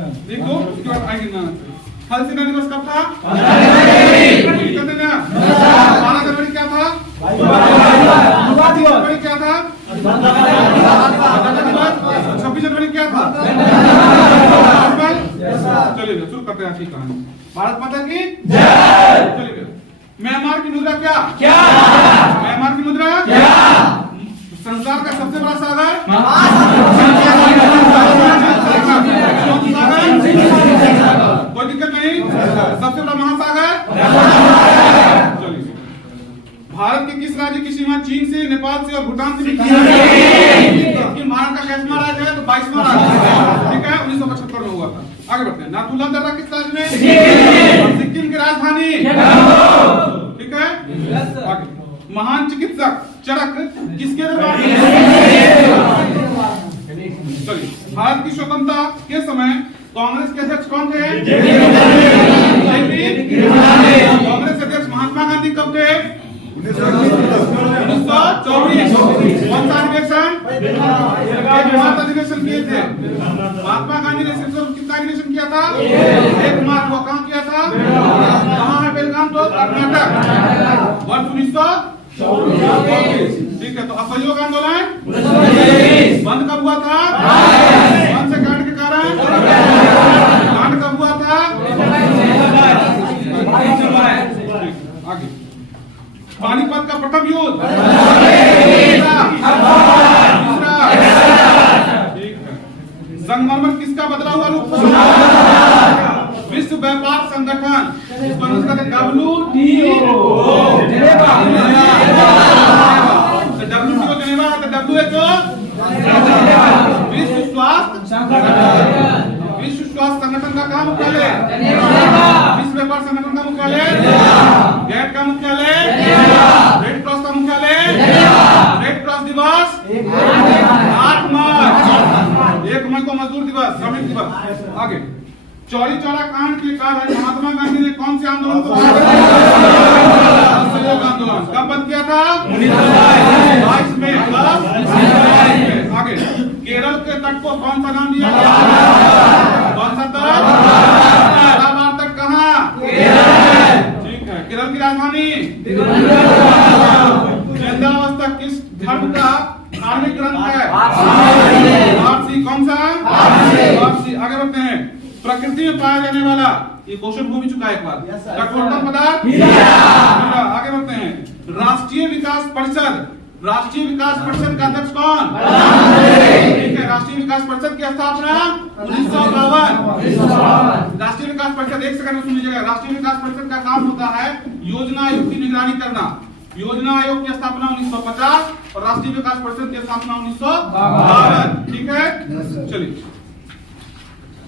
देखो उसके बाद आएंगे ना। थल सेना दिवस कब था? 12 जनवरी क्या था? जनवरी क्या था? 26 जनवरी क्या था? चलिए शुरू करते हैं आज की कहानी। भारत माता की जय। चलिए म्यांमार की मुद्रा क्या? म्यांमार की मुद्रा क्या? संसार का सबसे बड़ा सागर कोई दिक्कत नहीं। सबसे बड़ा महासागर। चलिए भारत के किस राज्य की सीमा चीन से, नेपाल से और भूटान से मिलती है? लेकिन भारत का कैसवा राज्य है तो 22वां राज्य, ठीक है, 1975 में हुआ था। आगे बढ़ते हैं। नाथुला दर्रा किस राज्य में? सिक्किम की राजधानी, ठीक है। आगे महान चिकित्सक चरक किसके दरबार में? चलिए भारत की स्वतंत्रता के समय कांग्रेस के अध्यक्ष कौन थे? कांग्रेस अध्यक्ष महात्मा गांधी कब थे? 1924। कौन सा अधिवेशन? अधिवेशन किए थे। महात्मा गांधी ने सिर्फ कितना अधिवेशन किया था? 1 मार्च को। कहाँ किया था? कहाँ है? बेलगाम तो कर्नाटक। वर्ष 1924। ठीक है। तो असहयोग आंदोलन बंद कब हुआ था? बंद से कांड के कारण कांड कब हुआ था? आगे पानीपत का प्रथम युद्ध, संगमरमर किसका बदला हुआ रूप? विश्व व्यापार संगठन, WTO। WTO जनेवा है तो WHO विश्व स्वास्थ्य संगठन का काम मुख्यालय, विश्व व्यापार संगठन का मुख्यालय, गैट का मुख्यालय, रेड क्रॉस का मुख्यालय। रेड क्रॉस दिवस 8 मार्च, 1 मई को मजदूर दिवस, श्रमिक दिवस। आगे चौरी चौरा कांड के कारण महात्मा गांधी ने कौन से आंदोलन को असहयोग आंदोलन कब बंद किया था? 22 में। आगे केरल के तट को कौन सा नाम दिया गया? कौन सा तट? तट कहाँ? ठीक है। केरल की राजधानी वृंदावस्था किस धर्म का धार्मिक ग्रंथ है? वापसी। कौन सा? वापसी। आगे बढ़ते हैं। प्रकृति में पाया जाने वाला, ये क्वेश्चन हो भी चुका है एक बार, कठोरतम पदार्थ। आगे बढ़ते हैं। राष्ट्रीय विकास परिषद का अध्यक्ष कौन? ठीक है। राष्ट्रीय विकास परिषद की स्थापना 1952। राष्ट्रीय विकास परिषद, एक सेकंड में सुन लीजिएगा। राष्ट्रीय विकास परिषद का काम होता है योजना आयोग की निगरानी करना। योजना आयोग की स्थापना 1950 और राष्ट्रीय विकास परिषद की स्थापना 1952, ठीक है। चलिए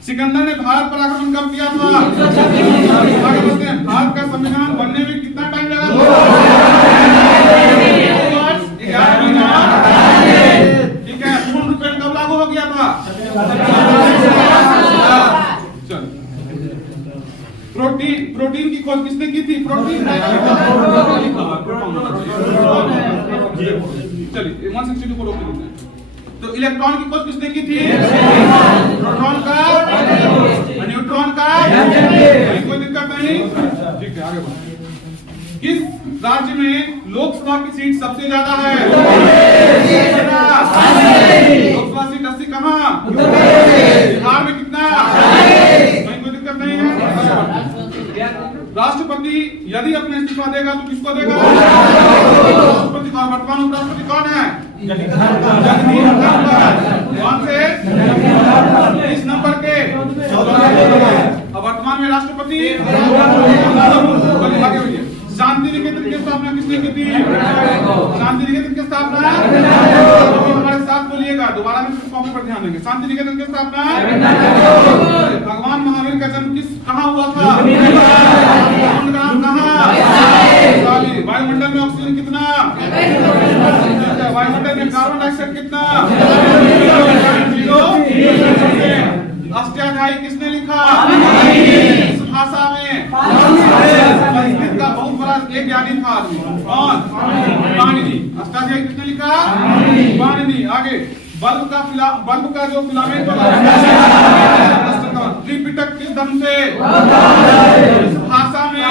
सिकंदर ने भारत पर आक्रमण कब किया था? आगे बढ़ते हैं। भारत का संविधान बनने में कितना टाइम लगा? 2 वर्ष 11 महीना, ठीक है। पूर्ण रूप में कब लागू हो गया था? चल प्रोटीन की खोज किसने की थी? प्रोटीन। चलिए 162 को रोक देते हैं। तो इलेक्ट्रॉन की खोज किसने की थी? प्रोटॉन का, न्यूट्रॉन का, कोई दिक्कत नहीं, ठीक है। आगे बढ़ते। किस राज्य में लोकसभा की सीट सबसे ज्यादा है? लोकसभा सीट 80 कहाँ? बिहार में कितना? कोई दिक्कत नहीं है। राष्ट्रपति यदि अपने इस्तीफा देगा तो किसको देगा? राष्ट्रपति को। वर्तमान उपराष्ट्रपति कौन है? जगदीप धनखड़। कौन से? इस नंबर के। अब वर्तमान में राष्ट्रपति। आगे बढ़िए। शांति निकेतन की स्थापना किसने की थी? शांति निकेतन की स्थापना, हमारे साथ बोलिएगा, दोबारा में कॉपी पर ध्यान देंगे। शांति निकेतन की स्थापना। भगवान महावीर का जन्म कहाँ हुआ था? कहाँ? वायुमंडल में ऑक्सीजन कितना? वायुमंडल में कार्बन डाइऑक्साइड कितना? अष्टाध्यायी किसने लिखा? इस भाषा में संस्कृत का बहुत बड़ा एक ज्ञानी था आदमी। कौन? पाणिनि। अष्टाध्यायी किसने लिखा? पाणिनि। आगे बल्ब का जो फिलामेंट होता है धर्म से इस भाषा में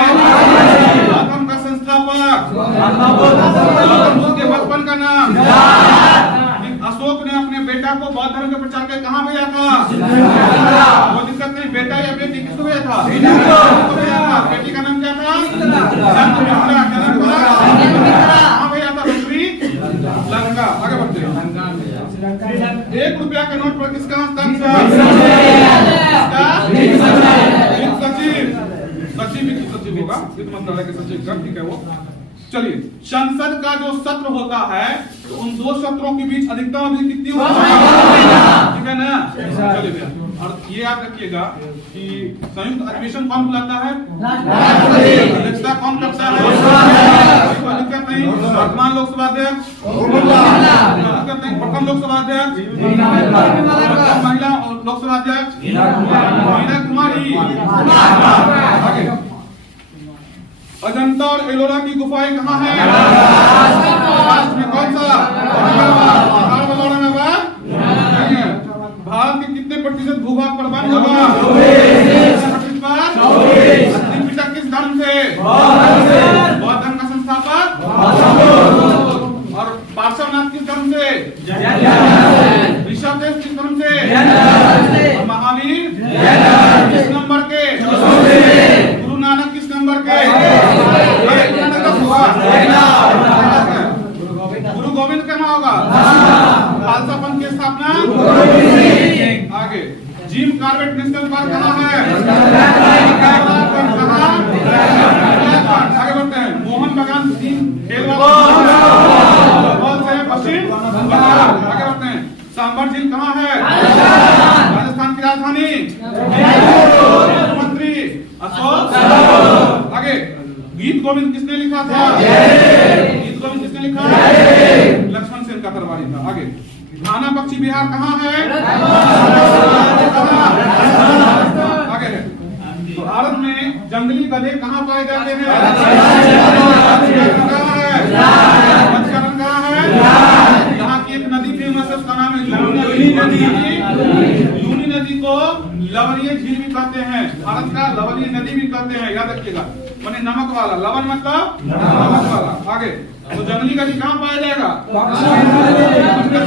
धर्म का संस्थापक उसके बचपन का नाम अशोक ने अपने बेटा को बौद्ध धर्म के प्रचार के कहाँ भेजा था? वो दिक्कत नहीं, बेटा या बेटी किसको भेजा था? बेटी का नाम क्या था? कहाँ भेजा था? लंका। आगे बढ़ते हैं। 1 रुपया के नोट पर किसका हस्ताक्षर? सचिव होगा, वित्त मंत्रालय के सचिव का, ठीक है वो। चलिए, संसद का जो सत्र होता है तो उन 2 सत्रों के बीच अधिकतम अवधि कितनी होती है? ठीक है ना? चलिए भैया, और ये याद रखिएगा कि संयुक्त अधिवेशन कौन बुलाता है? अध्यक्षता कौन करता है? कोई दिक्कत नहीं। वर्तमान लोकसभा अध्यक्ष, दिक्कत नहीं। प्रथम लोकसभा अध्यक्ष, महिला लोकसभा अध्यक्ष मीना कुमारी। आगे, अजंता और एलोरा की गुफाएं कहाँ हैं? महाराष्ट्र में। कौन सा? भारत के कितने प्रतिशत भूभाग पर वन होगा? 40%। पिता किस धर्म से? बौद्ध धर्म का संस्थापक। और पार्श्वनाथ किस धर्म से? ऋषभदेव किस धर्म से? और महावीर किस नंबर के? गुरु नानक किस नंबर के? गुरु गोविंद कहना होगा। खालसा पंथ की स्थापना। आगे, जिम कॉर्बेट नेशनल पार्क कहाँ है? आगे बढ़ते हैं। मोहन बागान खेल पश्चिम। आगे बढ़ते हैं। सांबर झील कहाँ है? राजस्थान की राजधानी। मुख्यमंत्री अशोक। आगे, गीत गोविंद किसने लिखा था? गीत गोविंद किसने लिखा? लक्ष्मण सेन का तरवारी था। आगे, घाना पक्षी विहार कहाँ है? आगे है। तो भारत में जंगली गधे कहाँ पाए जाते हैं? कहाँ है? मत्स्यकरण कहाँ है? यहाँ की एक नदी फेमस है, उसका नाम है लूनी नदी। लूनी नदी को लवणीय झील भी कहते हैं, भारत का लवणीय नदी भी कहते हैं, याद रखिएगा। माने नमक वाला, लवण मतलब नमक वाला। आगे, तो जंगली गधी कहाँ पाया जाएगा?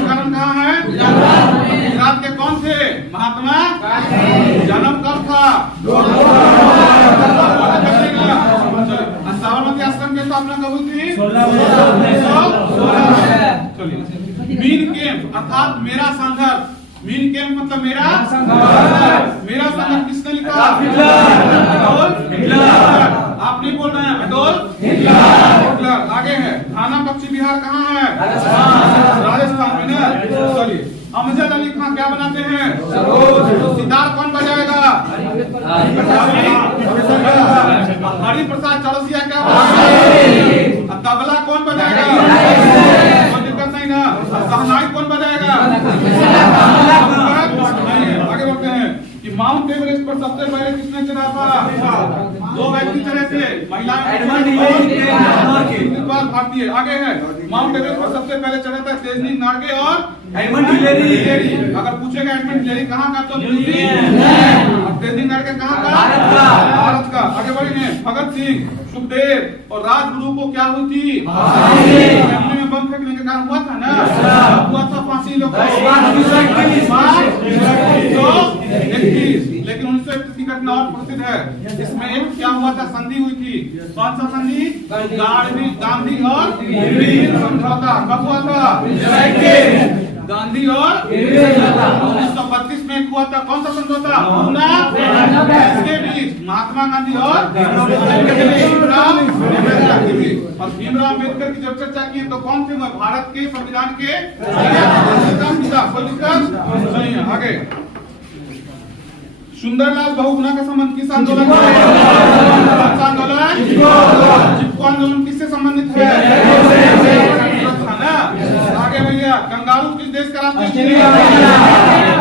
कारण कहाँ है? गुजरात के कौन थे? महात्मा। जन्म कब था? साबरमती आश्रम की स्थापना कब हुई थी? 1616। चलिए, मीन कैंप अर्थात मेरा संघर्ष। मीन कैंप मतलब मेरा संघर्ष। मेरा संघर्ष किसने लिखा? हिटलर। आप नहीं बोल रहे हैं, एडोल्फ हिटलर। आगे है, घाना पक्षी विहार कहाँ है? राजस्थान में ना। चलिए, अमजद अली खान क्या बनाते हैं? सितार कौन बजाएगा? हरि प्रसाद चौरसिया क्या बजाएगा? तबला कौन बजाएगा? कोई दिक्कत नहीं ना। सहनाई कौन बजाएगा? आगे बढ़ते हैं कि माउंट एवरेस्ट पर सबसे पहले किसने चढ़ा था? 2 व्यक्ति चढ़े थे, महिला भारतीय। आगे है, माउंट एवरेस्ट पर सबसे पहले चढ़ा था तेजनी नार्गे और एडमंड हिलेरी। अगर पूछेगा एडमंड हिलेरी कहाँ का, तो तेजनी नार्गे कहाँ का? भारत का। आगे बढ़ेंगे, भगत सिंह, सुखदेव और राजगुरु को क्या हुई थी? फैमिली में बम फेंकने के कारण हुआ था ना? हुआ था फांसी लोग। लेकिन 1931 की घटना और प्रसिद्ध है। इसमें एक क्या हुआ था? संधि हुई थी। कौन सा संधि? गांधी और समझौता। कब हुआ था? गांधी और 1932 में हुआ था। कौन सा समझौता? इसके बीच महात्मा गांधी और भीमराव अम्बेडकर की जब चर्चा की तो कौन थे? भारत के संविधान के कोई दिक्कत नहीं है। आगे, सुंदरलाल बहुगुणा का संबंध किस आंदोलन से? चिपको आंदोलन किससे संबंधित है? आगे भैया, कंगारू किस देश का राष्ट्रीय है?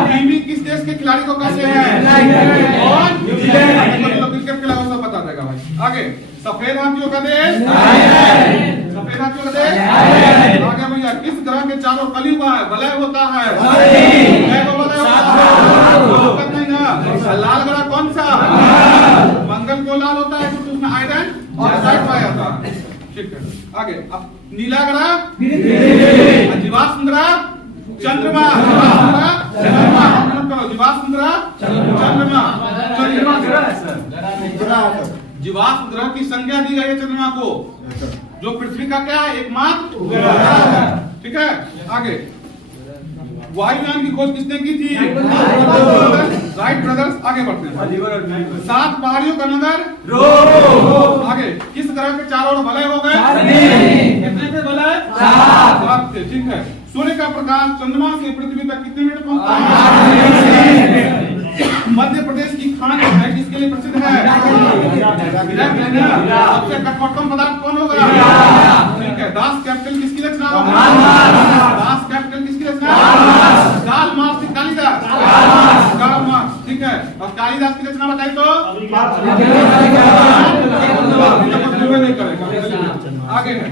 टीवी किस देश के खिलाड़ी को कहते हैं? और क्रिकेट के अलावा सब बता देगा भाई। आगे, सफेद हाथियों का देश? सफेद हाथियों का देश? आगे भैया, किस ग्रह के चारों कली हुआ है? वलय होता है। नहीं ना। लाल ग्रह कौन सा? मंगल क्यों लाल होता है? क्योंकि उसमें आयरन और ऑक्साइड पाया जाता है। ठीक है, आगे। अब नीला ग्रह जीवाश्म ग्रह चंद्रमा। जीवाश्म ग्रह चंद्रमा। जीवाश्म ग्रह की संज्ञा दी गई है चंद्रमा को, जो पृथ्वी का क्या है? एकमात्र ग्रह है। ठीक है, आगे। वायुयान की खोज किसने की थी? Wright brothers. आगे बढ़ते हैं। 7 पहाड़ियों का नगर रोम। आगे। किस ग्रह के चारों ओर वलय हो गए? कितने थे वलय? 7 थे। ठीक है। सूर्य का प्रकाश चंद्रमा से पृथ्वी तक कितने मिनट पहुंचता है? मध्य प्रदेश की खान है किसके लिए प्रसिद्ध है? सबसे कठोरतम पदार्थ कौन होगा? ठीक है। दास कैपिटल किसकी रचना होगा? दास कैपिटल किसकी रचना? Karl Marx. Kalidas. Karl Marx. ठीक है। और कालिदास की रचना बताई तो नहीं करेगा। आगे है।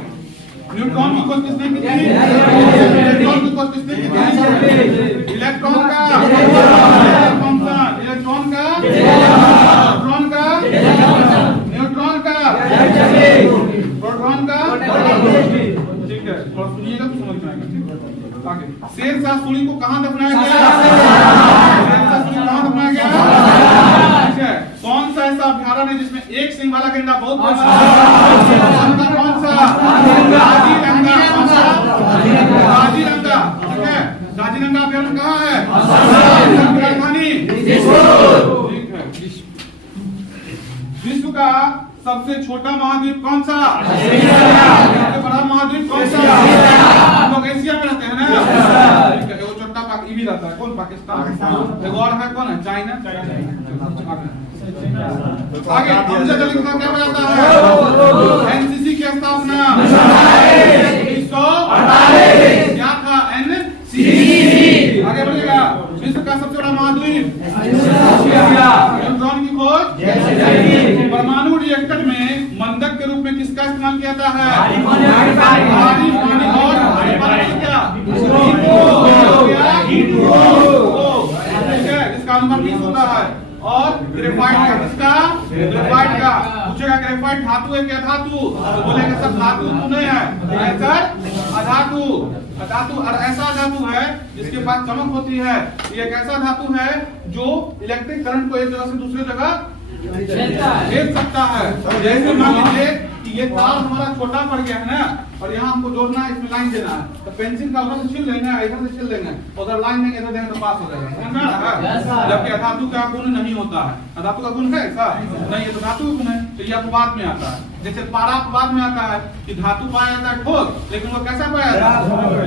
न्यूट्रॉन की खोज किसने की थी? इलेक्ट्रॉन की खोज किसने की थी? इलेक्ट्रॉन का इलेक्ट्रॉन का न्यूट्रॉन का न्यूट्रॉन का प्रोटॉन का। ठीक है, थोड़ा सुनिएगा तो समझ में आएगा। आगे। शेरशाह सूरी को कहां दफनाया गया? शेरशाह सूरी कहां दफनाया गया? ठीक है। कौन सा ऐसा अभ्यारण्य है जिसमें एक सिंह वाला गेंडा बहुत कौन सा? काजीरंगा। कौन सा? काजीरंगा। ठीक है। काजीरंगा अभ्यारण्य कहाँ है? राजधानी। ठीक है। विश्व का सबसे छोटा महाद्वीप कौन सा? सबसे बड़ा महाद्वीप कौन सा? हम लोग एशिया में रहते हैं ना। ठीक है। वो छोटा पाकिस्तान भी रहता है। कौन? पाकिस्तान। एक और है, कौन है? चाइना। आगे। अमजद अली का क्या बताता है? एनसीसी की स्थापना 1948। क्या था? एनसीसी। आगे बढ़ेगा। विश्व का सबसे बड़ा महाद्वीप? न्यूट्रॉन की खोज? परमाणु रिएक्टर में मंदक के रूप में किसका इस्तेमाल किया जाता है? भारी पानी और क्या? ठीक है। इसका अनुमान 20 होता है। और ग्रेफाइट का किसका? ग्रेफाइट का। पूछेगा ग्रेफाइट धातु है क्या धातु? तो बोलेंगे सब धातु तो नहीं है, सर अधातु। धातु और ऐसा धातु है जिसके पास चमक होती है। ये एक ऐसा धातु है जो इलेक्ट्रिक करंट को एक जगह से दूसरी जगह भेज सकता है। जैसे मान लीजिए कि ये तार हमारा छोटा पड़ गया है ना, और यहाँ हमको जोड़ना है, इसमें लाइन देना है, तो पेंसिल का उधर से छील लेंगे, इधर से छील लेंगे, उधर लाइन देंगे, इधर देंगे तो पास हो जाएगा। जबकि अधातु का गुण नहीं होता है। अधातु का गुण है ऐसा नहीं है, तो धातु का गुण है। तो ये अपवाद में आता है। जैसे पारा अपवाद में आता है कि धातु पाया जाता है ठोस, लेकिन वो कैसा पाया जाता है?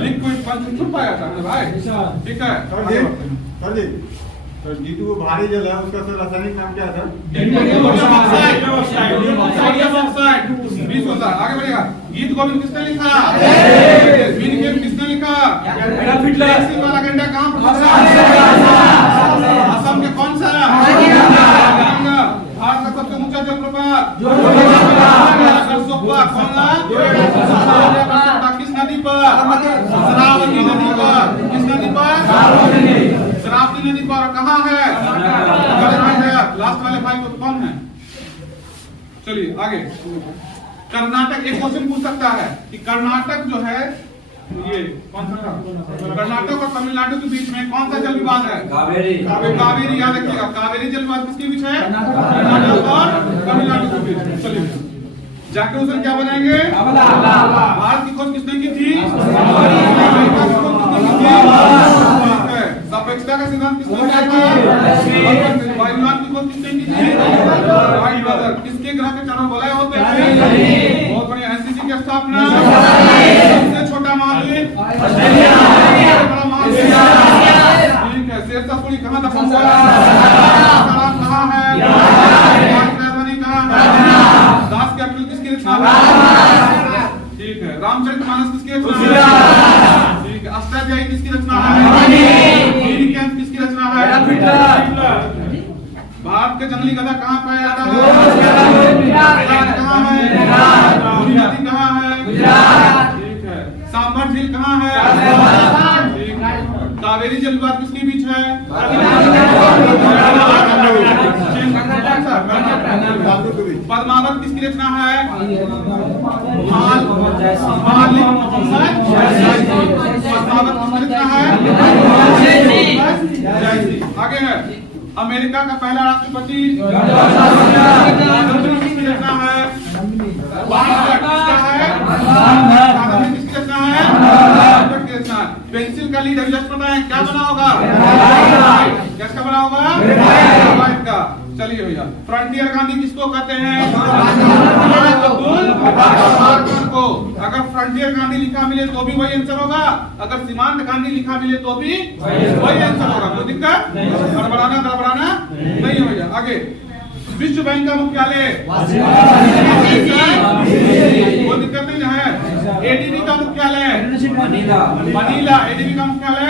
लिक्विड पंचभूत पाया जाता है भाई। ठीक है। तो G2 वो भारी जल है, उसका सर रासायनिक नाम क्या था? आगे बढ़ेगा। गीत गोविंद किसने लिखा? किसने लिखा? वाला घंटा कहाँ पर? असम के कौन सा? भारत का सबसे ऊंचा जलप्रपात किस नदी पर? शरावती नदी पर। किस नदी पर? शरावती नदी पर। कहाँ है? लास्ट वाले भाई को कौन है? चलिए आगे। कर्नाटक। एक क्वेश्चन पूछ सकता है कि कर्नाटक जो है ये कौन सा था? कर्नाटक और तमिलनाडु के बीच में कौन सा जल विवाद है? कावेरी। याद रखिएगा, कावेरी जल विवाद किसके बीच है? कर्नाटक और तमिलनाडु के बीच। चलिए जाके उसे क्या बनाएंगे? भारत की खोज किसने की थी? सापेक्षता का सिद्धांत किसने दिया था? वायुयान की खोज किसने की थी? Right brother. किसके ग्रह के चारों वलय होते हैं? बहुत बढ़िया। एनसीसी की स्थापना? सबसे छोटा महाद्वीप? बड़ा महाद्वीप? ठीक है। शेरशाह सूरी कहाँ दफन हुआ? कहाँ है? राजधानी कहाँ है? दास कैपिटल किसकी रचना है? ठीक है। रामचरितमानस किसकी रचना है? ठीक है। अष्टाध्यायी किसकी रचना है? किसकी रचना है? भारत के जंगली गधा कहाँ पाया जाता है? कहाँ है? नदी कहाँ है? ठीक है। सांभर झील कहाँ है? कावेरी जल विवाद किसके बीच है? पद्मावत किसकी रचना है? मालिक मोहम्मद पद्मावत किसकी रचना है? जयसी। आगे है अमेरिका का पहला राष्ट्रपति किसकी रचना है? किसकी रचना है? पेंसिल का लीड अभी जस्ट पता है क्या बना होगा? किसका बना होगा? वाइट का। चलिए भैया, फ्रंटियर गांधी किसको कहते हैं? अब्दुल को। अगर फ्रंटियर गांधी लिखा मिले तो भी वही आंसर होगा, अगर सीमांत गांधी लिखा मिले तो भी वही आंसर होगा। कोई दिक्कत? गड़बड़ाना नहीं है भैया। आगे, विश्व बैंक का मुख्यालय कोई दिक्कत नहीं है। एडीबी का मुख्यालय मनीला। एडीबी का मुख्यालय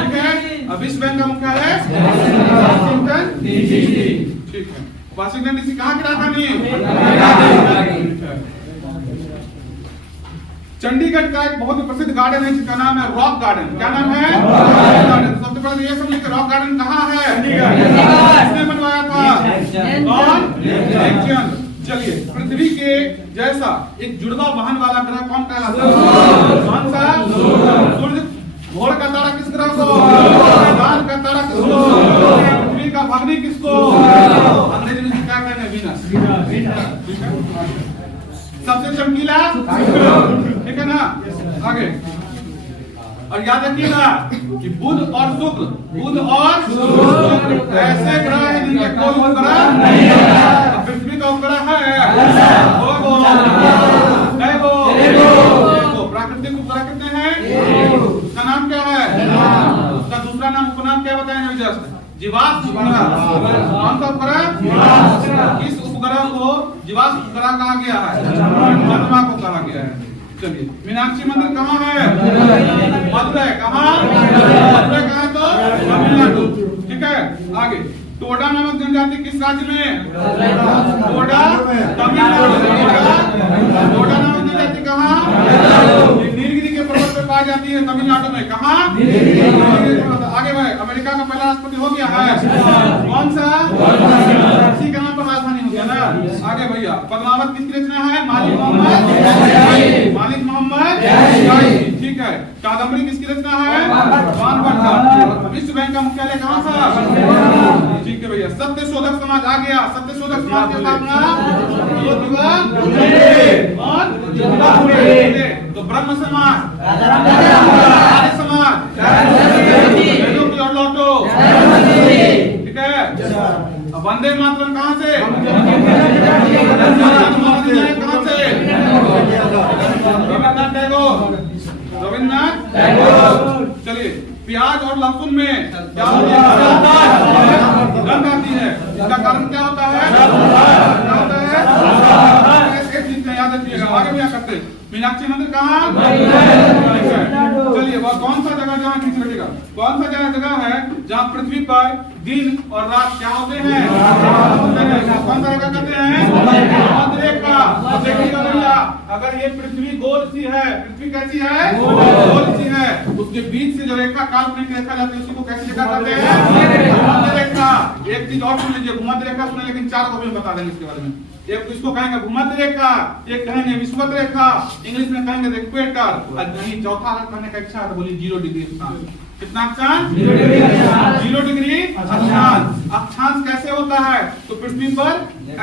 ठीक है। विश्व बैंक का मुख्यालय वाशिंगटन डीसी। ठीक है, वाशिंगटन डीसी कहाँ की राजधानी? चंडीगढ़ का एक बहुत ही प्रसिद्ध गार्डन है जिसका नाम है रॉक गार्डन। क्या नाम है? Rock garden. सबसे पहले ये समझिए कि रॉक गार्डन कहाँ है? किसने बनवाया था? कौन? चलिए, पृथ्वी के जैसा एक जुड़वा वाहन वाला ग्रह कौन कहलाता है? कौन सा? सूर्य। घोड़ का तारा किस ग्रह को? चांद का तारा किसको? पृथ्वी का भगनी किसको? अंग्रेजी में क्या कहते हैं? वीनस। सबसे चमकीला ठीक है ना। आगे, और याद रखिएगा कि बुध और शुक्र ऐसे ग्रह है जिनके कोई उपग्रह नहीं है। पृथ्वी का उपग्रह है प्राकृतिक उपग्रह कितने हैं? उसका नाम क्या है? उसका दूसरा नाम उपनाम क्या बताएंगे? जीवाश्म उपग्रह। कौन सा उपग्रह? किस उपग्रह को जीवाश्म उपग्रह कहा गया है? चंद्रमा को कहा गया है। चलिए, मीनाक्षी मंदिर कहाँ है? मदुरै। कहाँ? मदुरै कहाँ है? तो तमिलनाडु। ठीक है। आगे, टोडा नामक जनजाति किस राज्य में? टोडा तमिलनाडु। टोडा नामक जनजाति कहाँ? नीलगिरी के पर्वत पर पाई जाती है तमिलनाडु में। कहाँ? आगे भाई, अमेरिका का पहला राष्ट्रपति हो गया है कौन सा? इसी के नाम पर राजधानी हो गया ना। आगे भैया, पद्मावत किसकी रचना है? मालिक मोहम्मद ठीक है। कादम्बरी किसकी रचना है? वानभट्ट का। विश्व बैंक का मुख्यालय कहाँ था? ठीक है भैया। सत्य शोधक समाज आ गया। सत्य शोधक समाज की स्थापना तो ब्रह्म समाज, समाज और लौटो ठीक है। वंदे मातरम कहाँ से? कहाँ से? रविन्द्रनाथ टैगोर। चलिए, प्याज और लहसुन में क्या होती है? गंध आती है। इसका कारण क्या होता है? याद रखिएगा। आगे भी करते। मीनाक्षी मंदिर कहाँ? चलिए, वह कौन सा जगह जहाँ खींच रखिएगा, कौन सा जगह है जहाँ पृथ्वी पर दिन और रात क्या होते हैं? कौन सा जगह कहते हैं? भूमध्य रेखा। देखिएगा भैया, अगर ये पृथ्वी गोल सी है, पृथ्वी कैसी है? गोल सी है, उसके बीच से जो रेखा काल्पनिक रेखा जाती है उसी को कैसी रेखा कहते हैं? भूमध्य रेखा। एक चीज और सुन लीजिए, भूमध्य रेखा सुने लेकिन चार को भी बता देंगे इसके बारे में। एक इसको कहेंगे भूमध्य रेखा, एक कहेंगे विषुवत रेखा, इंग्लिश में कहेंगे इक्वेटर, और नहीं चौथा अगर कहने का इच्छा है तो बोलिए 0 डिग्री अक्षांश। कितना अक्षांश? 0 डिग्री अक्षांश। अक्षांश कैसे होता है? तो पृथ्वी पर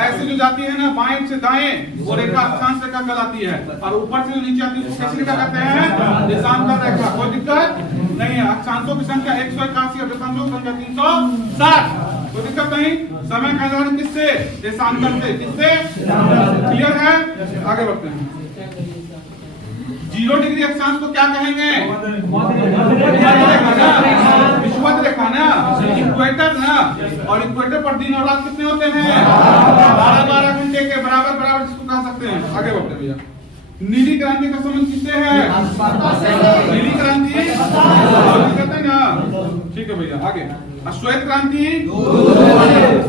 ऐसे जो जाती है ना बाएं से दाएं, वो रेखा अक्षांश रेखा कहलाती है, और ऊपर से जो नीचे आती है उसको कैसी रेखा कहते हैं? देशांतर रेखा। कोई दिक्कत नहीं है। अक्षांशों की संख्या 181 और देशांशों की संख्या 360। कोई दिक्कत नहीं। समय का निर्धारण किससे? देशांतर से। किससे? क्लियर है? आगे बढ़ते हैं। 0 डिग्री अक्षांश को क्या कहेंगे? विषुवत रेखा ना, इक्वेटर ना। और इक्वेटर पर दिन और रात कितने होते हैं? 12-12 घंटे के बराबर इसको कह सकते हैं। आगे बढ़ते हैं भैया। नीली क्रांति का संबंध किससे है? नीली क्रांति कहते हैं ना। ठीक है भैया। आगे, श्वेत क्रांति।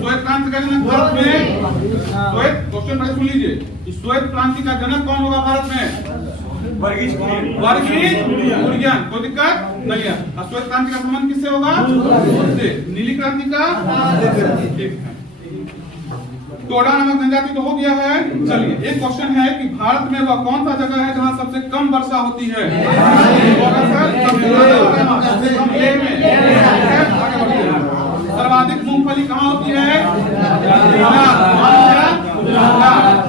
श्वेत क्रांति का जनक भारत में, श्वेत क्वेश्चन पहले सुन लीजिए, श्वेत क्रांति का जनक कौन होगा भारत में? वर्गीज कुरियन। कोई दिक्कत नहीं है। श्वेत क्रांति का संबंध किससे होगा? से। नीली क्रांति का? ठीक है। टोडा नामक जनजाति तो हो गया है। चलिए एक क्वेश्चन है कि भारत में वह कौन सा जगह है जहाँ सबसे कम वर्षा होती है? सबसे कम लेह में। आगे बढ़िए। सर्वाधिक मूंगफली कहाँ होती है?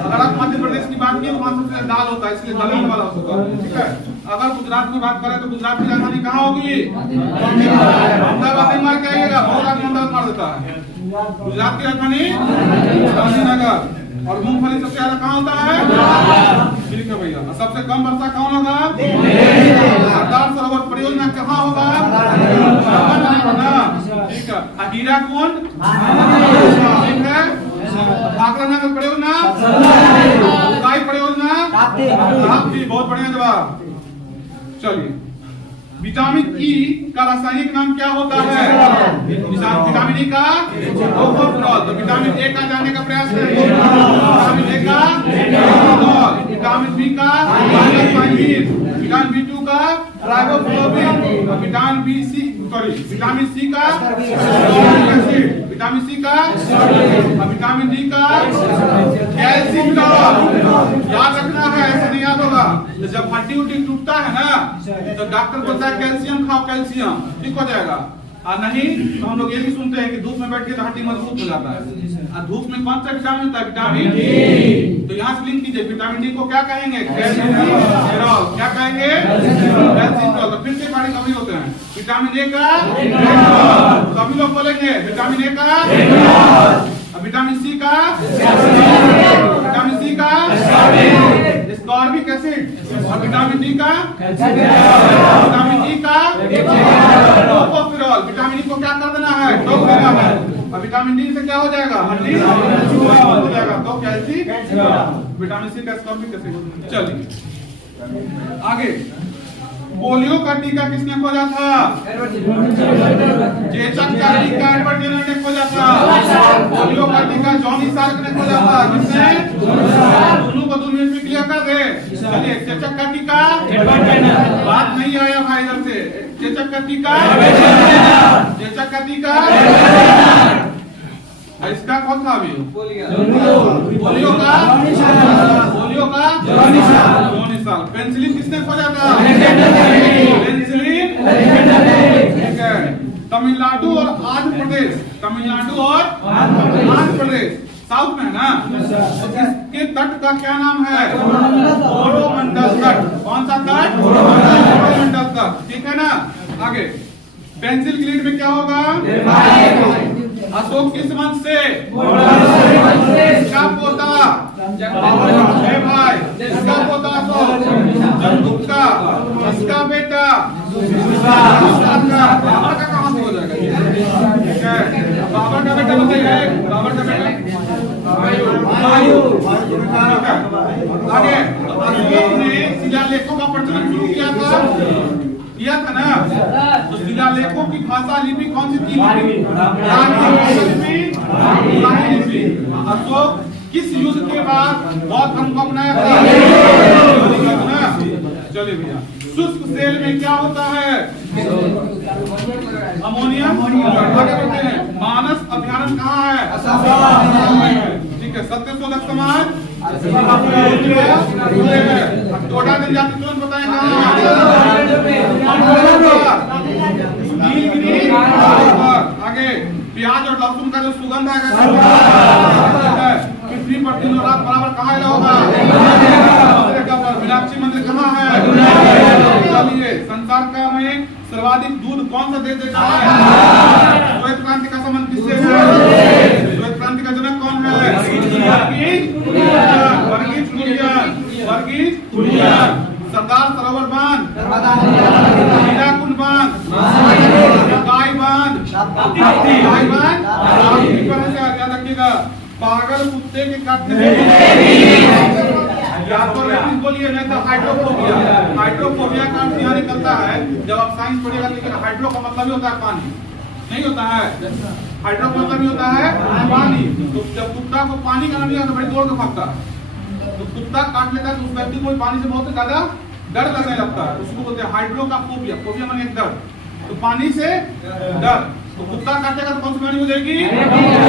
अगर आप मध्य प्रदेश की बात की तो वहाँ सबसे दाल होता है, इसलिए दलहन वाला होगा। ठीक है। अगर गुजरात की बात करें तो गुजरात की राजधानी कहाँ होगी? अहमदाबाद मार के आइएगा, बहुत आदमी अहमदाबाद मार देता है। गुजरात की राजधानी गांधीनगर। और मूंगफली सबसे ज्यादा कहाँ होता है? ठीक है भैया। सबसे कम वर्षा कौन होगा? सरदार सरोवर परियोजना कहाँ होगा? ठीक है। हीराकुंड ठीक है। भाखड़ा नगर परियोजना, उकाई परियोजना, बहुत बढ़िया जवाब। चलिए विटामिन ई का रासायनिक नाम क्या होता है? विटामिन ई का तो विटामिन ए का जानने का प्रयास करें। विटामिन ए का विटामिन बी का विटामिन बी2 का riboflavin, vitamin B C vitamin C का विटामिन सी का विटामिन डी का कैल्शियम का। याद रखना है, ऐसे नहीं याद होगा। जब हड्डी उड्डी टूटता है ना तो डॉक्टर बोलता है कैल्शियम खाओ, कैल्शियम ठीक हो जाएगा। और नहीं तो हम लोग ये भी सुनते हैं कि धूप में बैठ के तो हड्डी मजबूत हो जाता है। और धूप में कौन सा विटामिन होता है? Vitamin D. तो यहाँ से लिंक कीजिए, विटामिन डी को क्या कहेंगे? कैल्शियम। क्या कहेंगे? कैल्शियम। तो फिर से पानी कमी होते हैं। विटामिन ए का सभी लोग बोलेंगे विटामिन ए का, विटामिन सी का, विटामिन सी का स्कॉर्बिक एसिड, और विटामिन डी का, विटामिन ई का टोकोफेरॉल। विटामिन ई को क्या कर देना है? टोक देना है। और विटामिन डी से क्या हो जाएगा? हड्डी हो जाएगा। तो कैल्शियम, विटामिन सी का स्कॉर्बिक एसिड। चलिए आगे। पोलियो का टीका किसने खोजा था? चेचक का टीका एडवर्ड जेनर ने खोजा था। पोलियो का टीका जॉनी सार्क ने खोजा था। किसने? दोनों को 2 मिनट में क्लियर कर दे। चलिए चेचक का टीका बात नहीं आया भाई इधर से। चेचक का टीका, चेचक का टीका इसका कौन था अभी? पोलियो का, पोलियो का जॉनी सार्क। पेनिसिलिन किसने खोजा था? पेनिसिलिन ठीक है। तमिलनाडु और आंध्र प्रदेश, तमिलनाडु और आंध्र प्रदेश साउथ में है ना, तो इसके तट का क्या नाम है? कोरोमंडल तट। कौन सा तट? कोरोमंडल तट। ठीक है ना। आगे पेंसिल ग्रीड में क्या होगा? अशोक किस वंश से? इसका पोता भाई, इसका पोता अशोक चंद्रगुप्त का, इसका बेटा बाबर का कहाँ से हो जाएगा? ठीक है। बाबर का बेटा बताइए, बाबर का बेटा आगे। अशोक ने शिलालेखों का प्रचलन शुरू किया था ना। तो शिलालेखों की भाषा लिपि कौन सी थी? लिपि। अशोक किस युद्ध के बाद बौद्ध धर्म को अपनाया था? चलिए भैया। शुष्क सेल में क्या होता है? अमोनिया। आगे बढ़ते हैं। मानस अभ्यारण्य कहाँ है? ठीक है। सत्यशोधक समाज टोडा जनजाति तुरंत बताएं कहाँ? आगे प्याज और लहसुन का जो सुगंध है पृथ्वी पर दिनों रात बराबर कहाँ होगा? मीनाक्षी मंदिर कहाँ है? चलिए संसार का में सर्वाधिक दूध कौन सा देश देता है? श्वेत क्रांति का संबंध किससे है? श्वेत क्रांति का जनक कौन है? वर्गीज कुरियन। सरदार सरोवर बांध, हीराकुंड बांध, गाय बांध, याद रखिएगा। पागल कुत्ते के काटने से या तो बोलिए नहीं तो हाइड्रोफोबिया। हाइड्रोफोबिया का अर्थ यहाँ निकलता है, जब आप साइंस पढ़िएगा तो हाइड्रो का मतलब ही होता है पानी, नहीं होता है। हाइड्रो का मतलब ही होता है पानी। तो जब कुत्ता को पानी का नहीं आता बड़ी दौड़ के भागता है, तो कुत्ता काट लेता है तो उस व्यक्ति को पानी से बहुत ज्यादा डर लगने लगता है, उसको बोलते हैं हाइड्रोकाफोबिया। फोबिया माने एक डर, तो पानी से डर। तो कुत्ता काटेगा तो कौन सी बीमारी हो जाएगी?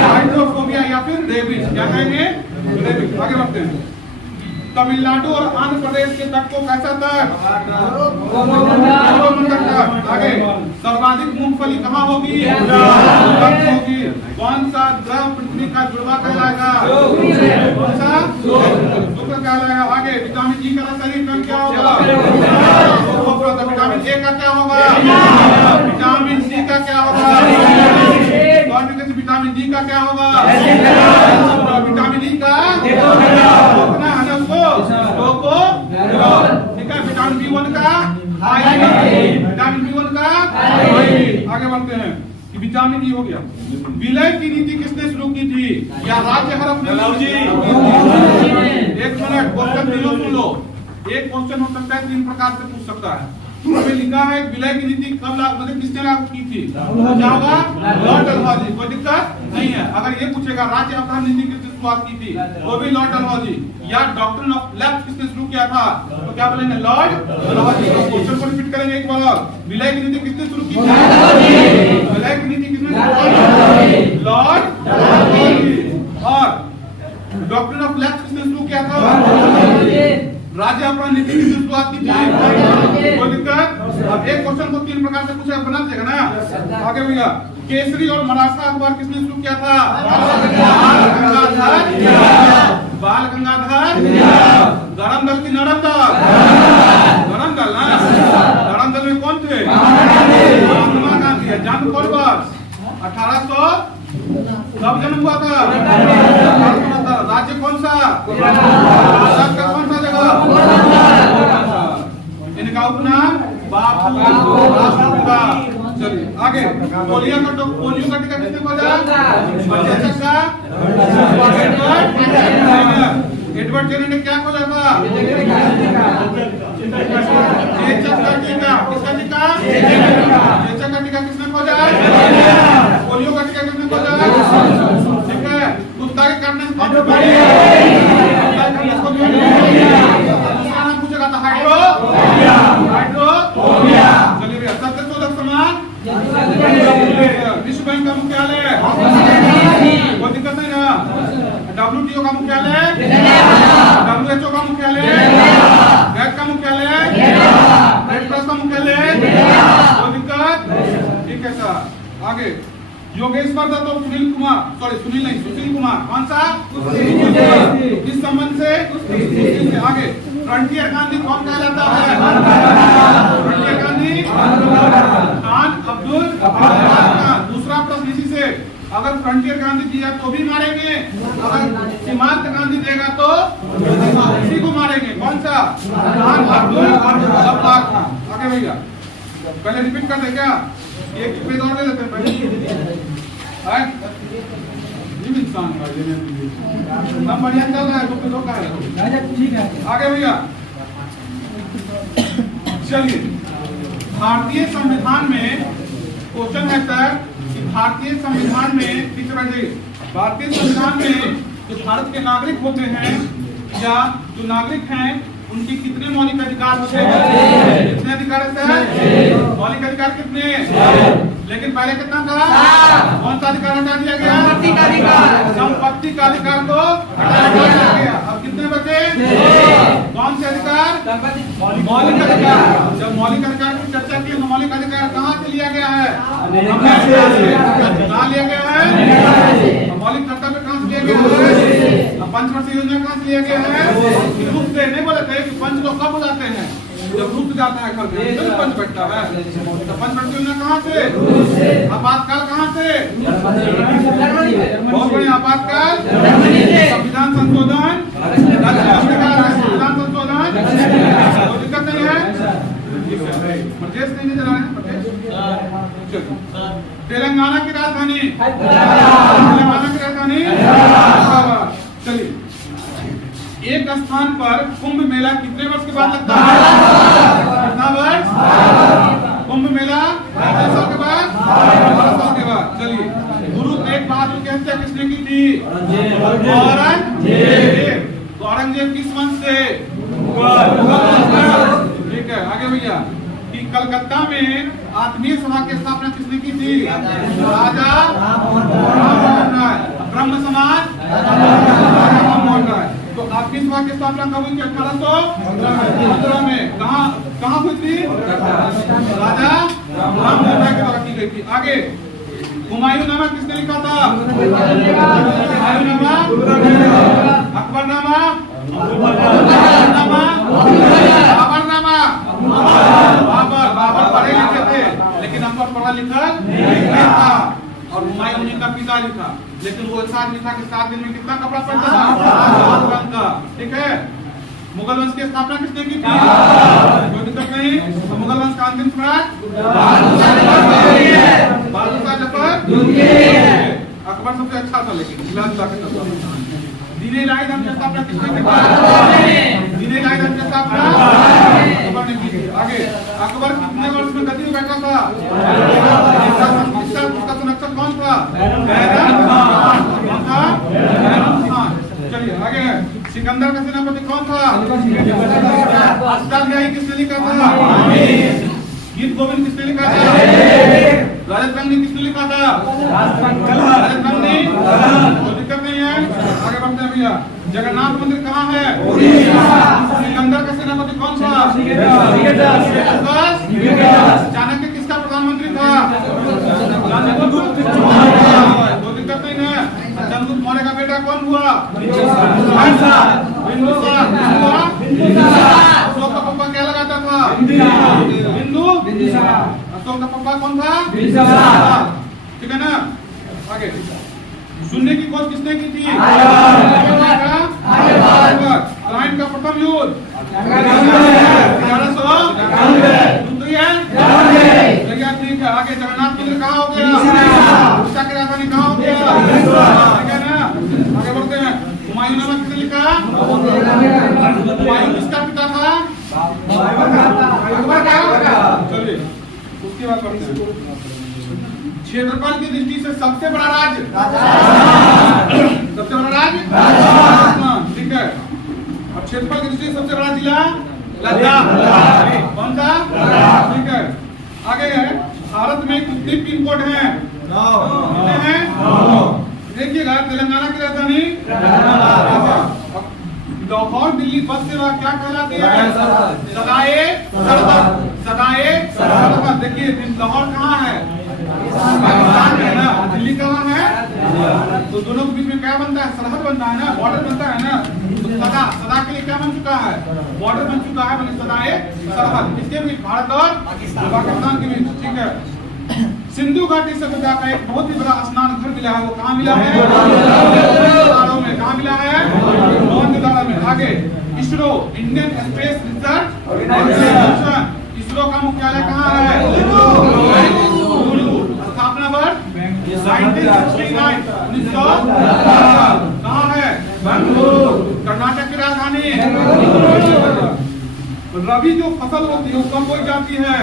हाइड्रोफोबिया या फिर रेबीज। क्या कहेंगे? रेबीज। आगे बढ़ते हैं। तमिलनाडु और आंध्र प्रदेश के तट को कैसा तट? आगे सर्वाधिक मूंगफली कहाँ होगी? होगी। कौन सा द्रव पृथ्वी का जुड़वा कहलाएगा? कौन सा? शुक्र कहलाएगा। आगे विटामिन ई का रासायनिक नाम क्या होगा? विटामिन ए का क्या होगा? विटामिन सी का क्या होगा? विटामिन डी का क्या होगा? विटामिन ई का कितना है उसको? ठीक है। विटामिन बी1 का विटामिन बी1 का। आगे बढ़ते हैं कि विटामिन ई हो गया। विलय की नीति किसने शुरू की थी? या राज्य हड़प ने? एक मिनट, क्वेश्चन तीनों सुन लो। एक क्वेश्चन हो सकता है 3 प्रकार से पूछ सकता है। हमें लिखा है विलय की नीति कब मतलब किसने लागू की थी? क्या होगा? लॉर्ड डलहौजी। कोई दिक्कत नहीं है। अगर ये पूछेगा राज्य अपराध नीति किसने शुरुआत की थी, वो भी लॉर्ड डलहौजी। या डॉक्ट्रिन ऑफ लेफ्ट किसने शुरू किया था, तो क्या बोलेंगे? लॉर्ड डलहौजी। क्वेश्चन को रिपीट करेंगे एक बार और। विलय की नीति किसने शुरू की थी? विलय की नीति किसने शुरू की? लॉर्ड डलहौजी। और डॉक्ट्रिन ऑफ लेफ्ट किसने शुरू किया था? राज्य अपराध नीति की शुरुआत की थी। कोई दिक्कत? अब एक क्वेश्चन को 3 प्रकार से पूछा, बना देगा ना। आगे भैया, केसरी और मराठा अखबार किसने शुरू किया था? बाल गंगाधर। गरम दल की नरम दल? गरम दल ना। गरम दल में कौन थे? महात्मा गांधी। जन्म कौन वर्ष? 1800 कब जन्म हुआ था? राज्य कौन सा? भारत का कौन सा जगह? इनका उपनाम बापू। चलिए आगे। पोलियो का टीका किसने खोजा? एडवर्ड जेनर ने क्या खोजा था? चेचक का टीका। किसका टीका? चेचक का टीका किसने खोजा? पोलियो का टीका किसने खोजा? ठीक है। कुत्ता के काटने से कौन सी बीमारी पूछेगा था? हाइड्रोफोबिया। चलिए भैया, सत्यशोधक समाज विश्व बैंक का मुख्यालय? कोई दिक्कत नहीं ना। WTO का मुख्यालय? WHO का मुख्यालय? गैट का मुख्यालय? रेड क्रॉस का मुख्यालय? कोई दिक्कत? ठीक है सर। आगे योगेश्वर दत्त और सुनील नहीं, सुशील कुमार। कौन सा? किस संबंध से? आगे फ्रंटियर गांधी कौन कहलाता है? फ्रंटियर गांधी खान अब्दुल खान। दूसरा प्रश्न इसी से, अगर फ्रंटियर गांधी दिया तो भी मारेंगे, अगर सीमांत गांधी देगा तो इसी को मारेंगे। कौन सा? खान अब्दुल खान। आगे भैया, पहले रिपीट कर दे क्या? एक पेज और ले लेते हैं पहले। इंसान का बढ़िया चल रहा है, तो दो का है। ठीक है आगे भैया। चलिए, भारतीय संविधान में क्वेश्चन है सर कि भारतीय संविधान में भारतीय संविधान में जो भारत के नागरिक होते हैं या जो नागरिक हैं उनके कितने मौलिक अधिकार होते हैं? कितने अधिकार है? मौलिक अधिकार कितने? लेकिन पहले कितना था? कौन सा अधिकार हटा दिया गया? संपत्ति का अधिकार को हटा दिया गया। अब कितने बचे? कौन से अधिकार? मौलिक अधिकार। जब मौलिक अधिकार की चर्चा की, मौलिक अधिकार कहाँ से लिया गया है? कहाँ लिया गया है? मौलिक कर्तव्य कहाँ से लिया गया है? पंचवर्षीय योजना कहाँ से लिया गया है? रूप से नहीं बोले थे कि पंच लोग कब बुलाते हैं? जब रूप जाता है घर में तो पंच बैठता है। तो पंचवर्षीय योजना कहाँ से? आपातकाल कहाँ से? बहुत बढ़िया। आपातकाल संविधान संशोधन, संविधान संशोधन। कोई दिक्कत नहीं है। प्रदेश नहीं नजर आ रहे? तेलंगाना की राजधानी? तेलंगाना की राजधानी? चलिए, एक स्थान पर कुंभ मेला कितने वर्ष के बाद लगता है? कितना वर्ष? कुंभ मेला कितने साल के बाद? 12 साल के बाद। चलिए, गुरु तेग बहादुर की हत्या किसने की थी? औरंगजेब। औरंगजेब किस वंश से? है, आगे भैया कि कलकत्ता में आत्मीय सभा की स्थापना किसने की थी? राजा राममोहन राय। ब्रह्म समाज राममोहन राय। तो आत्मीय सभा की स्थापना कब हुई थी? 1815 में। कहाँ हुई थी? राजा राममोहन राय के द्वारा की गई थी। आगे हुमायूंनामा किसने लिखा था? हुमायूंनामा, अकबरनामा, बाबरनामा। बाबर पढ़े लिखे थे लेकिन अकबर पढ़ा लिखा नहीं था और हुमायूं ने का पिता लिखा, लेकिन वो साथ लिखा कि 7 दिन में कितना कपड़ा पहनता था? 7 रंग का। ठीक है। मुगल वंश की स्थापना किसने की थी? कोई दिक्कत नहीं। तो मुगल वंश का अंतिम सम्राट बहादुर जफर। अकबर सबसे अच्छा था लेकिन दीन इलाही धर्म की स्थापना किसने की थी? दीन इलाही धर्म की स्थापना अकबर ने की थी। आगे अकबर कितने वर्ष में गद्दी में बैठा था? उसका संरक्षक कौन था? चलिए आगे है। सिकंदर का सेनापति कौन था? अष्टाध्यायी किसने लिखा था? गीत गोविंद किसने लिखा था? राजत रंग ने किसने लिखा था? राजत रंग ने। कोई दिक्कत नहीं है, आगे बढ़ते हैं भैया। जगन्नाथ मंदिर कहाँ है? सिकंदर का सेनापति कौन था? चाणक्य किसका प्रधानमंत्री था? चंद्रगुप्त। कोई दिक्कत नहीं है। चंद्रगुप्त मौर्य का बेटा कौन हुआ? बिंदुसार। अशोक का पप्पा क्या लगाता था? बिंदु। अशोक का पप्पा कौन था? ठीक है ना। आगे शून्य की खोज किसने की थी? राइन का प्रथम युद्ध 1100। ठीक है। आगे जगन्नाथ मंदिर कहाँ हो गया? उड़ीसा की राजधानी कहाँ हो गया? ठीक है ना। आगे बढ़ते हैं। हुमायूंनामा किसने लिखा? हुमायूं किसका पिता था? अकबर का। चलिए उसके बाद पढ़ते हैं। क्षेत्रफल की दृष्टि से सबसे बड़ा राज्य? सबसे बड़ा राज्य राजस्थान। ठीक है। और क्षेत्रफल की दृष्टि से सबसे बड़ा जिला? लद्दाख। कौन सा? ठीक है। आगे है भारत में कितने पिन कोड हैं? 9 हैं। देखिएगा तेलंगाना की राजधानी लाहौर दिल्ली बस सेवा क्या कहलाती है? सदाए सरहद। देखिए लाहौर कहाँ है? पाकिस्तान है ना। दिल्ली कहाँ है? तो दोनों के बीच में क्या बनता है? सरहद बनता है ना, बॉर्डर बनता है ना। तो सदा के लिए क्या बन चुका है? बॉर्डर बन चुका है, मतलब सदाए सरहद। किसके बीच? भारत और पाकिस्तान के बीच। ठीक है। सिंधु घाटी सभ्यता का एक बहुत ही बड़ा स्नान घर मिला है, वो कहाँ मिला है? में। कहाँ मिला है? मोहनजोदड़ो में। आगे ISRO Indian space research organisation, ISRO का मुख्यालय कहाँ है? स्थापना वर्ष 1969। कहाँ है? कर्नाटक की राजधानी। रबी जो फसल होती है वो कब बोई जाती है?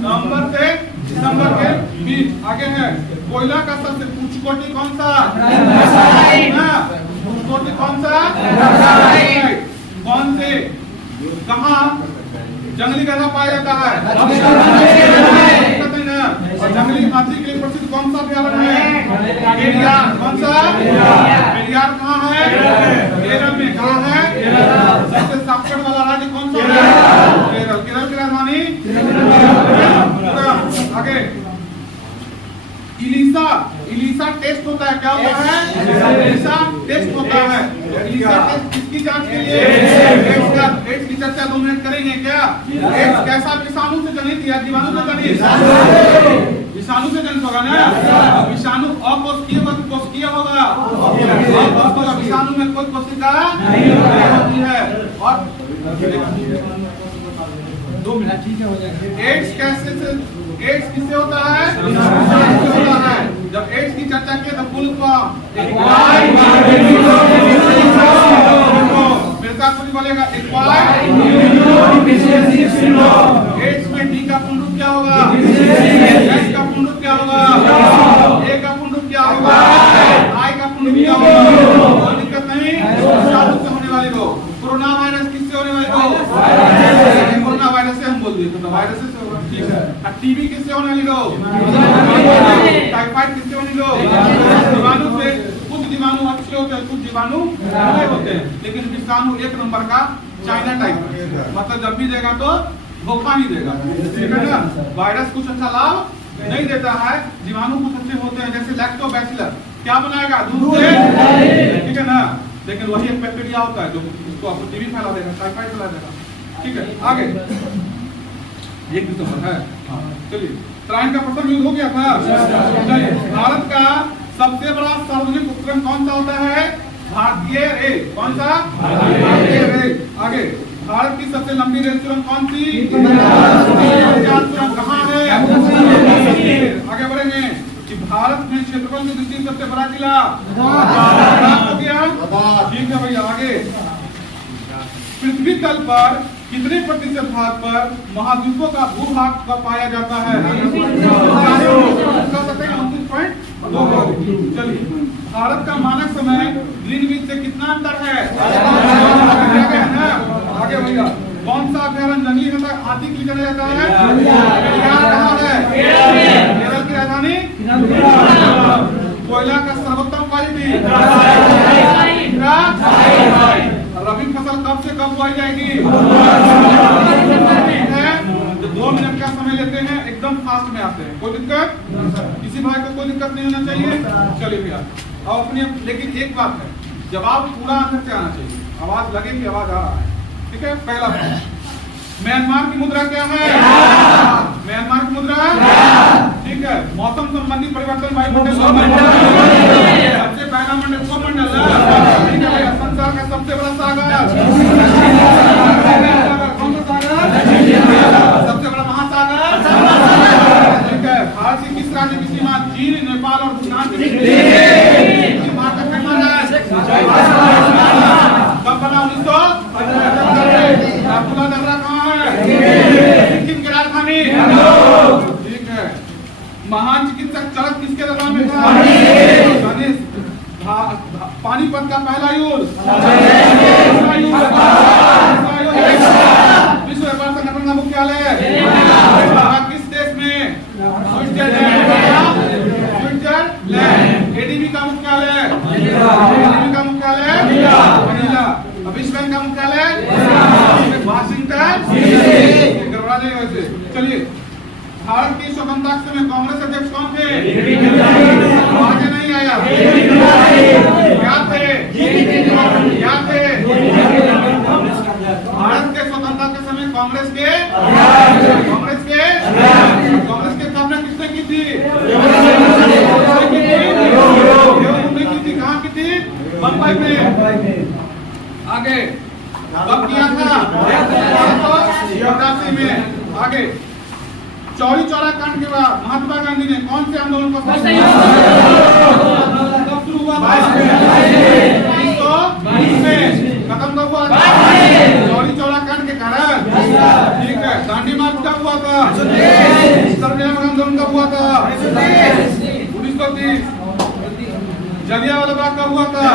नवंबर से दिसंबर के बीच। आगे है कोयला का सबसे उच्च कोटि कौन सा? उच्च कोटि कौन सा? कौन से? कहाँ जंगली गधा पाया जाता है? और जंगली हाथी के लिए प्रसिद्ध कौन सा अभयारण्य है? पेरियार। कौन सा? पेरियार कहाँ है? केरल में। कहाँ है? सबसे साक्षर वाला राज्य कौन सा है? केरल। केरल की राजधानी? आगे इलीसा टेस्ट होता है। क्या होता है? इलीसा टेस्ट होता है। इलीसा टेस्ट किसकी जांच के लिए? एड्स की चर्चा 2 मिनट करेंगे क्या? एड्स कैसा विषाणु से जनित या जीवाणु से जनित? विषाणु से जनित होगा ना। विषाणु अकोशिकीय होगा कि कोशिकीय होगा? अकोशिकीय। विषाणु में कोई कोशिका नहीं होती है। और 2 मिनट ठीक है, हो जाएगा। एड्स किससे होता है? जब एड्स की चर्चा की तो फुल फॉर्म बोलेगा एड्स में डी का पूर्ण रूप क्या होगा? एस का पूर्ण रूप क्या होगा? ए का पूर्ण रूप क्या होगा? आई का पूर्ण रूप क्या होगा? कोई दिक्कत नहीं। साधु से होने वाले को। कोरोना वायरस किससे होने वाले को? टीबी किससे होने वाली रोग? टाइफाइड किससे होने रोग? जीवाणु से। कुछ जीवाणु अच्छे होते हैं, कुछ जीवाणु बुरे होते हैं, लेकिन विषाणु एक नंबर का चाइना टाइप है। मतलब जब भी देगा तो धोखा नहीं देगा, ठीक है ना। वायरस कुछ अच्छा लाभ नहीं देता है, जीवाणु कुछ अच्छे होते हैं, जैसे लैक्टोबैसिलस क्या बनाएगा? दूध से, ठीक है ना। लेकिन वही एक बैक्टीरिया होता है जो इसको आपको टीबी फैला देगा, टाइफाइड फैला देगा, ठीक है। आगे एक दिसंबर है, चलिए ट्राइन का प्रथम युद्ध हो गया था। चलिए भारत का सबसे बड़ा सार्वजनिक उपक्रम कौन सा होता है? भारतीय रेल। कौन सा? भारतीय रेल। आगे भारत की सबसे लंबी रेल सुरंग कौन सी? सुरंग कहाँ है? आगे बढ़ेंगे कि भारत में क्षेत्रफल की दृष्टि से सबसे बड़ा जिला हो गया, ठीक है भैया। आगे पृथ्वी तल पर कितने प्रतिशत भाग पर महाद्वीपों का भूभाग का पाया जाता है? 29.2। चलिए भारत का मानक समय ग्रीनविच से कितना अंतर है? आगे भैया कौन सा अभ्यारण्य जंगली हाथी के लिए जाना जाता है? केरल की राजधानी। कोयला का सर्वोत्तम क्वालिटी रबी फसल कब से कब बोई जाएगी? 2 मिनट का समय लेते हैं, एकदम फास्ट में आते हैं। कोई दिक्कत? किसी भाई को कोई दिक्कत नहीं होना चाहिए। चलिए भैया और अपने, लेकिन एक बात है, जवाब पूरा आंसर से आना चाहिए, आवाज लगे कि आवाज आ रहा है, ठीक है। पहला म्यांमार की मुद्रा क्या है? म्यांमार की मुद्रा, ठीक है। मौसम संबंधी परिवर्तन वायुमंडल सबसे पहला मंडल उपमंडल, ठीक है भैया। संसार का सबसे बड़ा सागर कौन सा सागर? सबसे बड़ा महासागर, ठीक है। भारत की किस राज्य की सीमा चीन, नेपाल और भूटान की भारत का कब बना? 1915। कहाँ है? सिक्किम की राजधानी, ठीक है। महान चिकित्सक चरक किसके दरबार में था? गणेश। पानीपत का पहला युद्ध, विश्व व्यापार संगठन का मुख्यालय किस देश में? स्विट्जरलैंड। एडीबी का मुख्यालय, मनीला। विश्व बैंक का मुख्यालय वाशिंगटन। चलिए भारत की स्वतंत्रता समय कांग्रेस अध्यक्ष कौन थे? आगे नहीं आया, क्या थे? भारत के स्वतंत्रता के समय कांग्रेस के स्थापना किसने की थी? की थी। कहाँ की थी? बम्बई में। आगे कब किया था? 1987 में। आगे चौरी चौरा कांड के बाद महात्मा गांधी ने कौन से आंदोलन को कब शुरू हुआ? 1920 में। खत्म कब हुआ? चौरी चौरा कांड के कारण, ठीक है। दांडी मार्च कब हुआ था? सर्वजन आंदोलन कब हुआ था? 1930। जलियांवाला बाग कब हुआ था?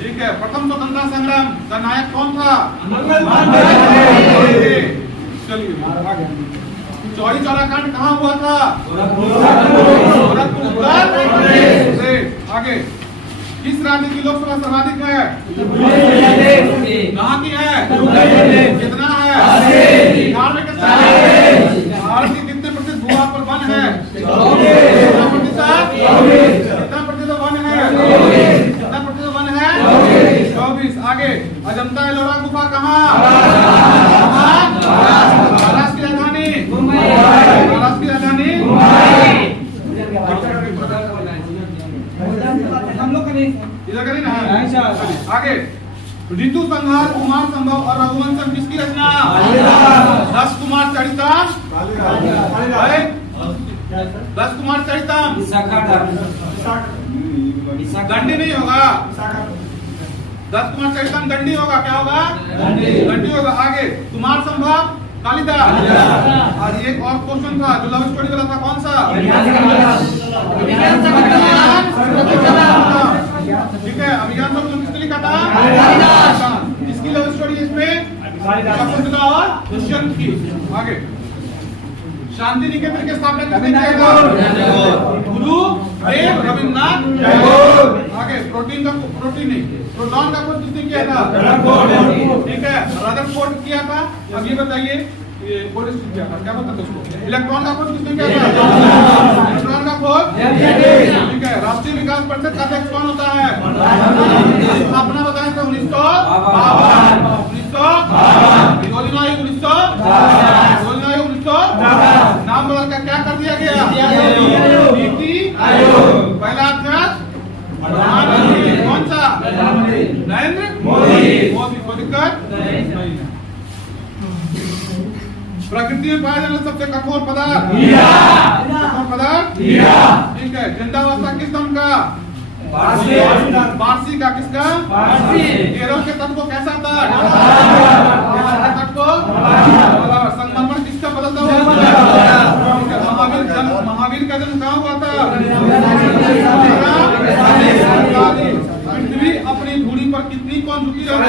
ठीक है। प्रथम स्वतंत्रता संग्राम का नायक कौन था? चलिए चौरी चौरा कांड कहाँ हुआ था? आगे किस राज्य की लोकसभा सर्वाधिक है? कहाँ की है? कितना है? बिहार में कितना है? भारत की कितने प्रतिशत भूभाग पर वन है? कितना प्रतिशत वन है? 24। आगे अजंता एलोरा गुफा कहाँ? महाराष्ट्र की राजधानी इधर करें ना। आगे ऋतु संहार, कुमार संभव और रघुवंशम किसकी रचना? 10 कुमार चरितम। 10 कुमार चरितम। दंडी नहीं होगा, 10 कुमार चरितम दंडी होगा। क्या होगा? दंडी होगा। आगे कुमार संभव कालिदास। और एक और क्वेश्चन था जो लव स्टोरी वाला था, कौन सा? ठीक है। अभिज्ञान शब्द किसने लिखा था? इसकी लव स्टोरी इसमें और दुष्यंत की। शांति निकेतन की स्थापना किसने किया था? गुरु देव रविन्द्रनाथ टैगोर। आगे प्रोटीन नहीं, प्रोटॉन का खोज किसने किया था? ठीक है, रदरफोर्ड किया था। अब ये बताइए, ये बोल्ट्जमैन किया था, क्या बोलते थे उसको? इलेक्ट्रॉन का खोज किसने किया था? इलेक्ट्रॉन का खोज, ठीक है। राष्ट्रीय विकास परिषद का अध्यक्ष कौन होता है? स्थापना बताएं तो 1952। योजना आयोग 1952। नाम बदल कर क्या कर दिया गया? नीति आयोग। पहला अध्यक्ष प्रधानमंत्री कौन सा? नरेंद्र मोदी। कोई दिक्कत नहीं है। प्रकृति में पाया जाने सबसे कठोर पदार्थ? कठोर पदार्थ? ठीक है। जिंदावस्था किस नाम का? पारसी का। किसका? केरल के तट को कैसा था? केरल के तट को संगमरमर किसका बदलता हुआ? महावीर का जन्म कहाँ हुआ था? पृथ्वी अपनी धुरी पर कितनी कौन झुकी रहती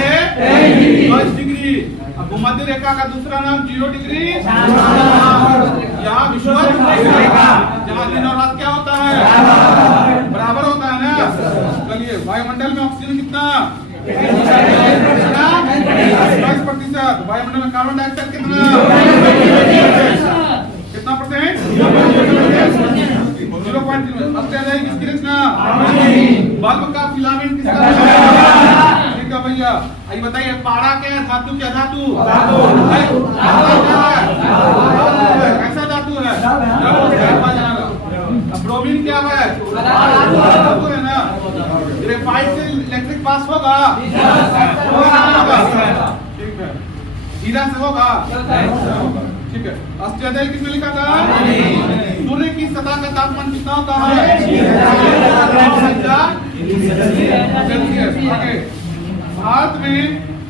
है? 22 डिग्री। अब भूमध्य रेखा का दूसरा नाम 0 डिग्री। यहाँ विषुवत रेखा, जहाँ दिन और रात क्या होता है? बराबर होता है ना। चलिए, वायुमंडल में ऑक्सीजन कितना? 22%। वायुमंडल में कार्बन डाइऑक्साइड कितना? कितना %? 0.3। अष्टधातु किसकी रचना? बल्ब का फिलामेंट किसका? ठीक है भैया, ये बताइए, पारा क्या है? धातु क्या? धातु कैसा धातु है? ब्रोमीन क्या है? धातु है ना। ग्रेफाइट से इलेक्ट्रिक पास होगा? ठीक है। हीरा से होगा? ठीक है। अष्टधातु किसने लिखा था? सूर्य की सतह का तापमान कितना होता है? आगे,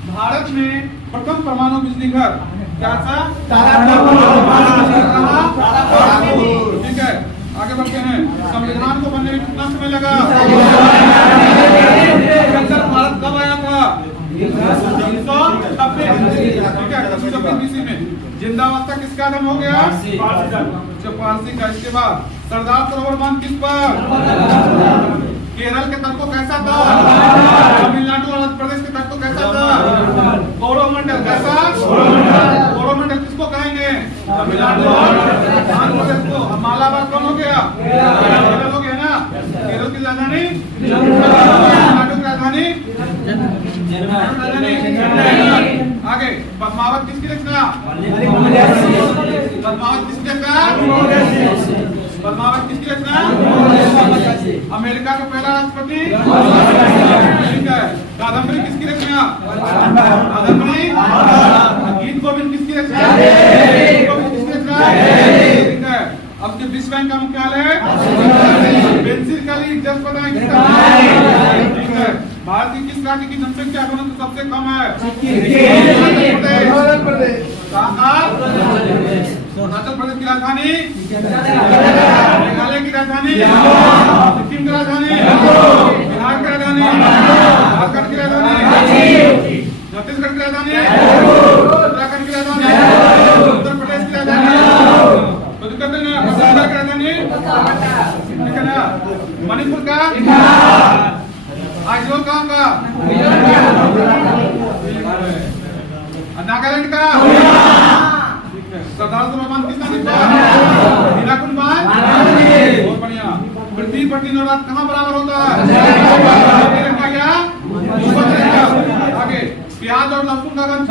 भारत में प्रथम परमाणु बिजली घर क्या था? ठीक है। आगे बढ़ते हैं। संविधान को बनने में कितना समय लगा? भारत कब आया था? 1926 ईस्वी में। जिंदावस्था किसका आदम हो गया? पारसी का। इसके बाद सरदार सरोवर बांध किस पर? केरल के तट को कैसा था? तमिलनाडु और आंध्र प्रदेश के तट को कैसा था? कोरोमंडल। कैसा? कोरोमंडल किसको कहेंगे? तमिलनाडु और आंध्र प्रदेश को। मालाबार कौन हो गया? केरल हो गया ना। केरल की राजधानी? तमिलनाडु की राजधानी? आगे, पद्मावत किसकी रचना? पद्मावत किसकी रचना? पद्मावत किसकी रचना? अमेरिका का पहला राष्ट्रपति? ठीक है। कादम्बरी किसकी रचना? कादम्बरी। गीत गोविंद किसकी रचना? गीत गोविंद किसकी रचना? ठीक है। अब जो विश्व बैंक का मुख्यालय बेंसिकली जस्ट बताएं किसका? ठीक है। भारत की किस राज्य की जनसंख्या घनत्व सबसे कम है? अरुणाचल प्रदेश। अरुणाचल प्रदेश की राजधानी? मेघालय की राजधानी? सिक्किम की राजधानी? बिहार की राजधानी? झारखंड की राजधानी? छत्तीसगढ़ की राजधानी? उत्तराखंड की राजधानी? उत्तर प्रदेश की राजधानी? तो दिक्कत नहीं है। की राजधानी? ठीक है ना। मणिपुर का? आइजोल कहाँ का? नागालैंड का? सरदार सरोवर किसने लिखा? हीराकुंड बांध? बहुत बढ़िया। पृथ्वी पर दिन और रात कहाँ बराबर होता है? रखा गया? आगे, प्याज और लहसुन का रंग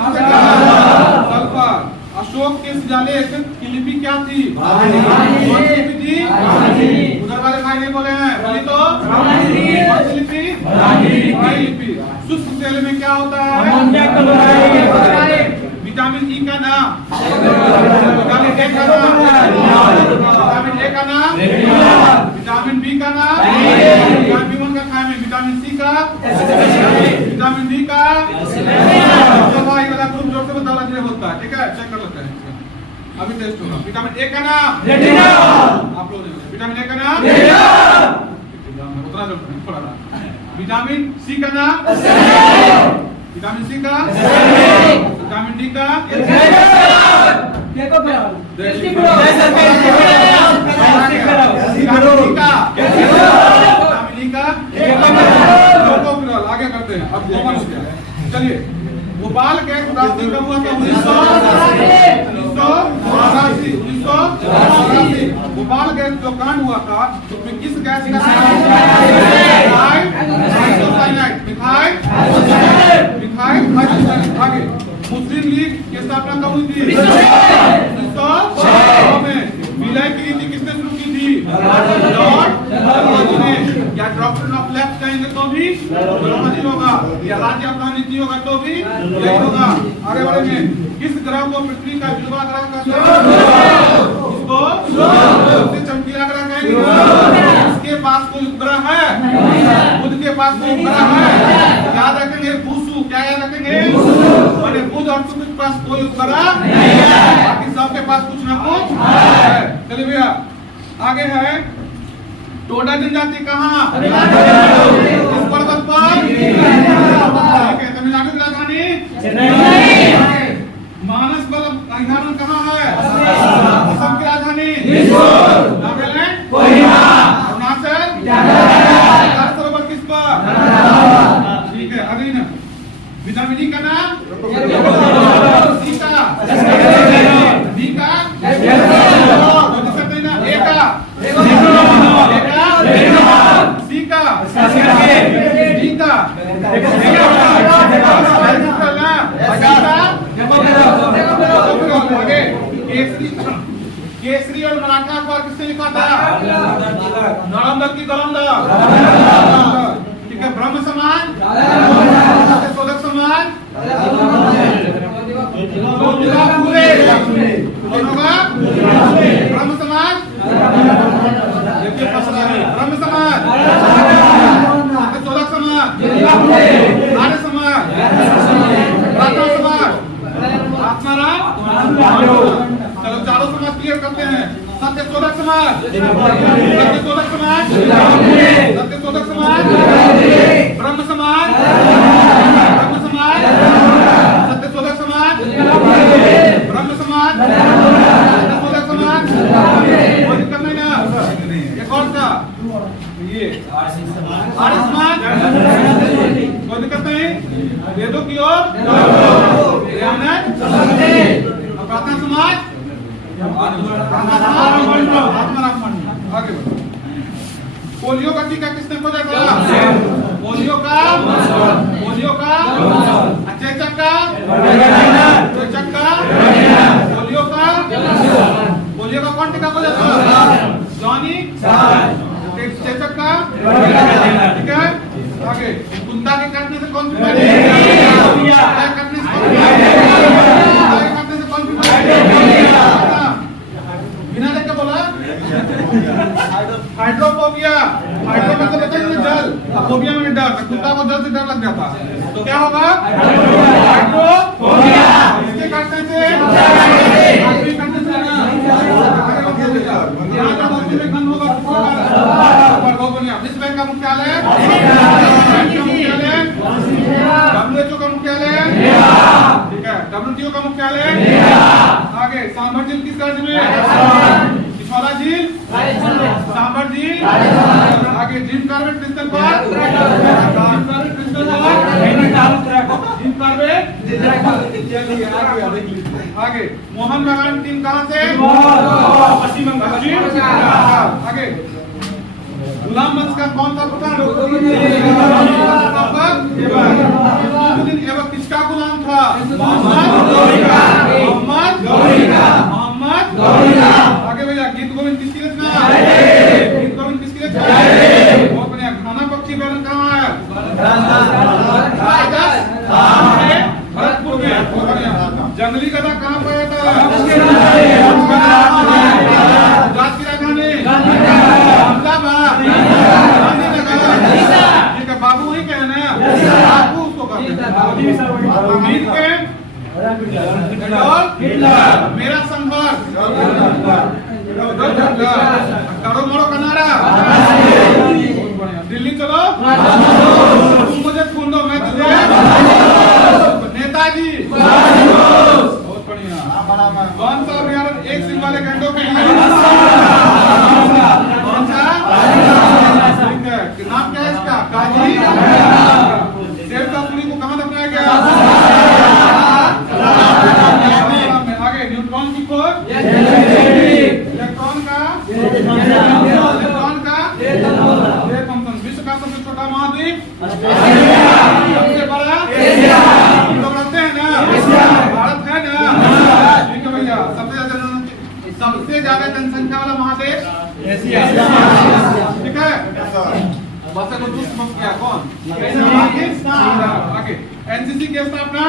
सल्फर। अशोक के शिलालेख की लिपि क्या थी? कौन सी लिपि थी? उधर वाले भाई ने बोले हैं, बोली तो कौन सी लिपि? लिपि। शुष्क तेल में क्या होता है? विटामिन ई का नाम? विटामिन ए का नाम? विटामिन ए का नाम? विटामिन बी का नाम? विटामिन बी1 का खाए में? विटामिन सी का? विटामिन डी का? भाई वाला ग्रुप जोड़ के बताओ कितने होता है। ठीक है, चेक कर लेते हैं। अभी टेस्ट होगा। विटामिन ए का नाम? रेटिना। आप लोग विटामिन ए का नाम? उतना थोड़ा ना। विटामिन सी का नाम? विटामिन सी का? विटामिन डी का? आगे करते हैं। अब गोवन हो गया। चलिए, भोपाल गैस प्राप्ति कब हुआ था? 1984। भोपाल गैस जो कांड हुआ था उसमें किस गैस का आगे मुस्लिम लीग की स्थापना कब हुई थी? 1906 में। विलय की नीति किसने शुरू की थी? लॉर्ड डलहौजी ने। या डॉक्ट्रिन ऑफ लेफ्ट कहेंगे तो भी डलहौजी होगा, या राज्य अपना नीति होगा तो भी यही होगा। आगे बढ़ेंगे। किस ग्रह को पृथ्वी का जुड़वा ग्रह कहते हैं? इसको सबसे चमकीला ग्रह कहेंगे। इसके पास कोई उपग्रह है? बुध के पास कोई उपग्रह है? याद रखेंगे भूसु। क्या याद रखेंगे? मैंने बुध और शुक्र के पास कोई उपग्रह नहीं है, बाकी सबके पास कुछ ना कुछ है। चलिए भैया, आगे है टोडा जनजाति कहाँ? इस पर्वत पर। तमिलनाडु की राजधानी चेन्नई। मानस बल अभ्यारण्य कहाँ है? असम की राजधानी नागालैंड। अरुणाचल। सरोवर किस पर? ठीक है, अगली ना विटामिन का नाम सीता। डी का केसरी और मराठा अखबार किसने लिखा था? नालंदा की कलंदा। ठीक है, ब्रह्म समाज, सत्यशोधक समाज, ब्रह्म समाज, ब्रह्म समाज, सत्यशोधक समाज, आर्य समाज, प्रार्थना समाज, आत्माराम। चलो चारों समाज क्लियर करते हैं। सत्यशोधक समाज, सत्यशोधक समाज, सत्यशोधक समाज, ब्रह्म समाज, ब्रह्म समाज, सत्यशोधक समाज, ब्रह्म समाज, सत्यशोधक समाज। कोई दिक्कत नहीं ना? एक और का ये आर्य समाज, कोई दिक्कत नहीं? वेदों की ओर प्रार्थना समाज, आगे बढ़ो। पोलियो का टीका किसने खोजा था? पोलियो का चेचक का पोलियो का कौन टीका खोजा था? जॉनी चेचक का। ठीक है, आगे कुत्ता के काटने से कौन बीमारी? काटने से कौन बीमारी? बिना देख के बोला हाइड्रोफोबिया। हाइड्रो मतलब होता है जल, फोबिया में डर। कुत्ता को जल से डर लग जाता है तो क्या होगा? हाइड्रोफोबिया। इसके काटने से बंद होगा। विश्व बैंक का मुख्यालय, WHO का मुख्यालय, ठीक है, WTO का मुख्यालय। आगे सांभर झील किस राज्य में? पिथौरा झील, सांभर झील। आगे Jim Corbett crystal park, Jim Corbett. आगे मोहन बागान टीम कहाँ से? पश्चिम बंगाल। आगे गुलामगंज का कौन सा प्रखंड? एवं किसका गुलाम था? मोहम्मद। आगे भैया गीत गोविंद किसकी रचना? गीत गोविंद किसकी रचना? बहुत बढ़िया। खाना पक्षी बैलन कहाँ है? भरतपुर में। बहुत बढ़िया। जंगली गधा कहाँ पाया था? गुजरात की राजधानी अहमदाबाद। ठीक है, बाबू ही कहना है, बाबू उसको कहते हैं। मेरा संघर्ष, करो मरो कनारा। दिल्ली चलो, तुम मुझे खून दो मैं तुझे नेताजी। बहुत बढ़िया। कौन सा कौन का ये थॉमसन। विश्व का सबसे छोटा महाद्वीप सबसे बड़ा हम लोग रहते हैं ना भारत है ना। ठीक है भैया। सबसे ज्यादा जनसंख्या वाला महादेश एशिया। ठीक है। बस को दुष्ट मत किया कौन आगे एनसीसी की स्थापना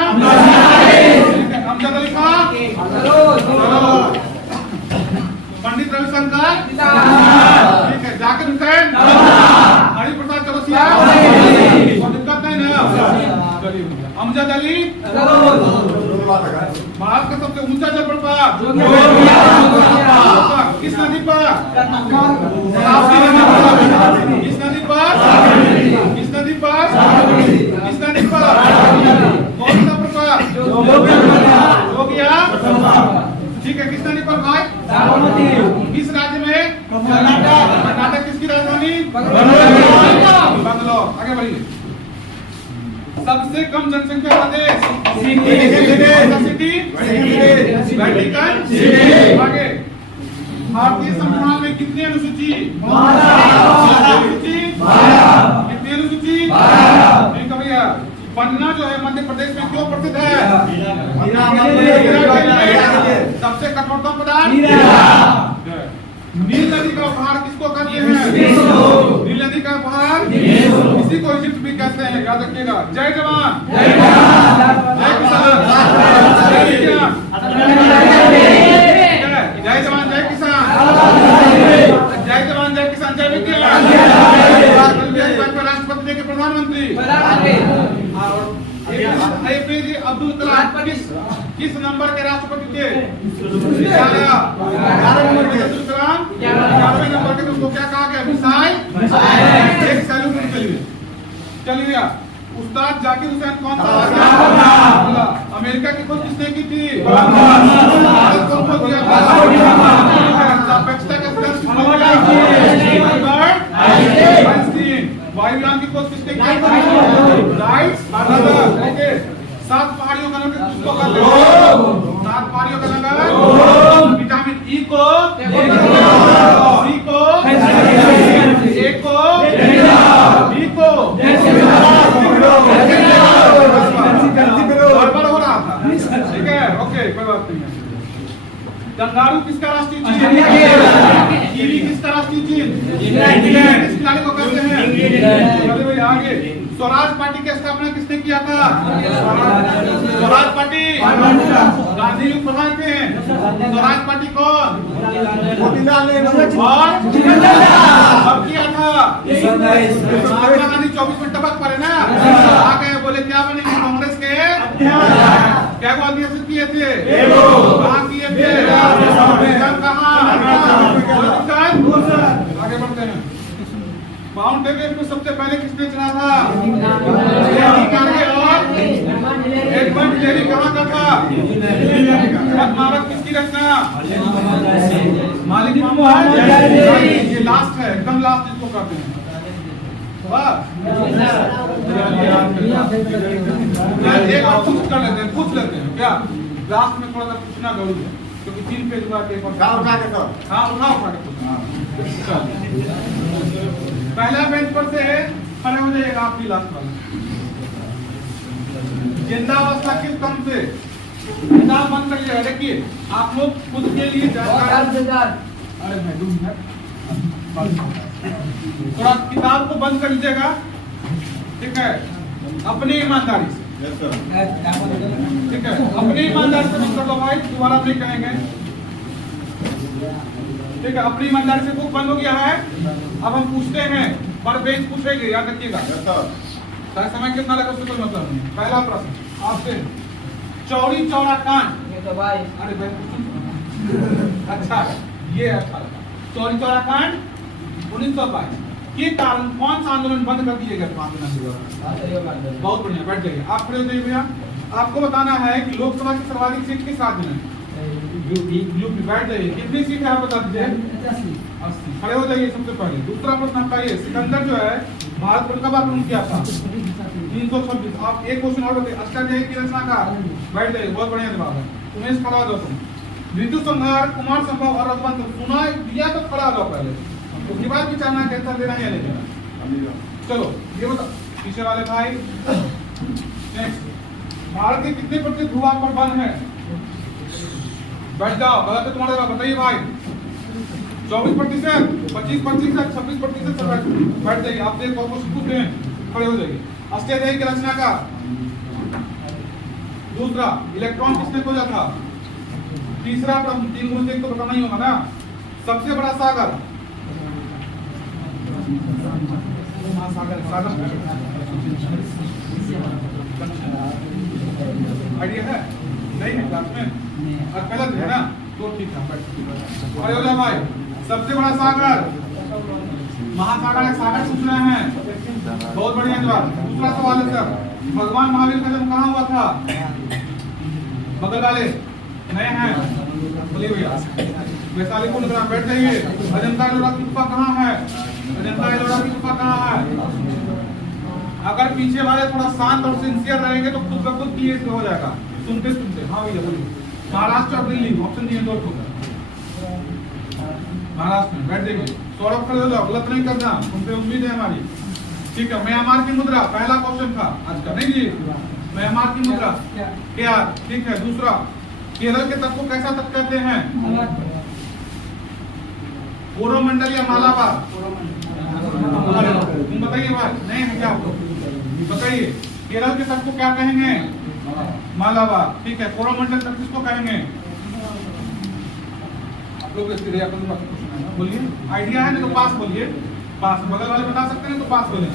अमजद अली खान पंडित रविशंकर ठीक है जाकिर हुसैन हरिप्रसाद चौरसिया और दिक्कत नहीं ना। अमजद अली भारत का सबसे ऊंचा जलप्रपात किस नदी पर किस नदी पर किस नदी पर किस नदी पर कौन सा प्रपात हो गया। ठीक है। किस नदी पर भाई किस राज्य में कर्नाटक। किसकी राजधानी बंगलौर। आगे बढ़िए। सबसे कम जनसंख्या वाला देश सिटी वेटिकन सिटी। आगे भारतीय संविधान में कितनी अनुसूची कितनी अनुसूची। नहीं कभी पन्ना जो है मध्य प्रदेश में क्यों प्रसिद्ध है। सबसे कठोरतम पदार्थ नील नदी का उपहार किसको कहते हैं। नील नदी का उपहार इसी को इजिप्ट भी कहते हैं। याद रखिएगा। जय जवान जय किसान जय विज्ञान जय जवान जय किसान जय जवान जय किसान जय विज्ञान। राष्ट्रपति के प्रधानमंत्री एपीजे अब्दुल कलाम किस नंबर के राष्ट्रपति थे। 11 नंबर के अब्दुल कलाम 11वें नंबर के। उसको क्या कहा गया मिसाइल। एक सैल्यूट के लिए चलिए। उस्ताद जाकिर हुसैन कौन था। अमेरिका की खोज किसने की थी। वायुयान की खोज किसने की थी। 7 पहाड़ियों का नंबर किसको कहते हैं। 7 पहाड़ियों का नंबर विटामिन ई को सी को ए को बी को गड़बड़ हो रहा था। ठीक है। ओके कोई बात नहीं है। कंगारू किसका राष्ट्रीय चीज है। कीवी किसका राष्ट्रीय चीज। किस खिलाड़ी को कहते हैं। चलिए भाई आगे। स्वराज पार्टी की स्थापना किसने किया था। स्वराज पार्टी गांधी जी प्रधान थे। स्वराज पार्टी कौन और किया था। महात्मा गांधी 24 में टपक पड़े ना आ गए बोले क्या बनेंगे कांग्रेस के। क्या को अध्यक्ष किए थे कहाँ किए थे कहाँ। आगे बढ़ते हैं। माउंट एवरेस्ट में सबसे पहले किसने चढ़ा था। और एडमंड हिलरी कहाँ का था। पद्मावत किसकी रचना। मालिक मोहम्मद। ये लास्ट है एकदम लास्ट जिसको कहते हैं। एक बार पूछ कर लेते हैं पूछ लेते हैं क्या। लास्ट में थोड़ा सा पूछना जरूरी है क्योंकि 3 पेज बाद एक और उठा के तो हाँ उठा के पहला बेंच पर से खड़े हो जाइएगा आप भी लास्ट वाला। जिंदावस्था किस कम से किताब बंद करिएगा। देखिए आप लोग खुद के लिए अरे मैं थोड़ा किताब को बंद कर लीजिएगा। ठीक है। अपनी ईमानदारी से ठीक है। अपनी ईमानदारी से बंद कर दो भाई दोबारा नहीं कहेंगे। ठीक है। अपनी ईमानदारी से बुक बंद हो गया है। अब हम पूछते हैं पर बेंच पूछेंगे याद रखिएगा। समय कितना लगा उससे कोई मतलब नहीं। पहला प्रश्न आपसे चौरी चौरा कांड। अरे अच्छा ये अच्छा लगा। चौरी चौरा कांड 1922 के कारण कौन सा आंदोलन बंद कर दिए गए। बहुत बढ़िया बैठ जाइए आप खड़े हो जाइए भैया। आपको बताना है कि लोकसभा की सर्वाधिक सीट किस राज्य में। यूपी। बैठ जाइए कितनी सीट है आप बता दीजिए। 80। खड़े हो जाइए सबसे पहले। दूसरा प्रश्न आपका ये सिकंदर जो है भारत पर कब आक्रमण किया था। 326। आप एक क्वेश्चन और बताइए। अष्टाध्यायी की रचना का बैठ जाइए बहुत बढ़िया जवाब है। उमेश खड़ा दो तुम ऋतु संहार, कुमार संभव और रघुवंश सुना दिया तो खड़ा हो पहले, उसके बाद विचारना कैसा देना या नहीं देना। चलो ये बता पीछे वाले भाई। नेक्स्ट, भारत के कितने प्रतिशत भू भाग पर वन है? बैठ जाओ, गलत है तुम्हारा जवाब, बताइए भाई। 24%, 25%, 26% बैठ जाइए। आप देख पूछ रहे हैं, खड़े हो जाइए। अष्टध्यायी की रचना का दूसरा, इलेक्ट्रॉन किसने खोजा था? तीसरा प्रश्न, 3 गुण से 1 तो बताना ही होगा ना। सबसे बड़ा सागर, आइडिया है? नहीं है क्लास में, और गलत है ना, तो ठीक है। अरे बोला भाई, सबसे बड़ा सागर महासागर है, सागर पूछ रहे हैं, बहुत बढ़िया जवाब। दूसरा सवाल है सर, भगवान महावीर का जन्म कहाँ हुआ था? बगल वाले नए हैं, बोलिए भैया। वैशाली को नगर बैठ जाइए। अजंता एलोरा की गुफा कहाँ है? अजंता एलोरा की गुफा कहाँ है? अगर पीछे वाले थोड़ा शांत और सिंसियर रहेंगे तो खुद ब खुद क्लियर हो जाएगा, सुनते सुनते। हाँ भैया बोलिए। महाराष्ट्र और दिल्ली, ऑप्शन दिए दो को। महाराष्ट्र में बैठ जाइए। सौरभ खड़े हो जाओ, गलत नहीं करना, उन पे उम्मीद है हमारी। ठीक है, म्यांमार की मुद्रा पहला क्वेश्चन था आज का, नहीं जी? म्यांमार की मुद्रा क्या? ठीक है। दूसरा, केरल के तट को कैसा तट कहते हैं? कोरोमंडल या मालाबार? तुम बताइए भाई, नहीं है क्या आपको? बताइए, केरल के तट को क्या कहेंगे? मालाबार। ठीक है, कोरोमंडल तट किसको कहेंगे? आप लोग बोलिए, आइडिया है ना तो पास बोलिए। पास, बगल वाले बता सकते हैं तो पास बोलिए।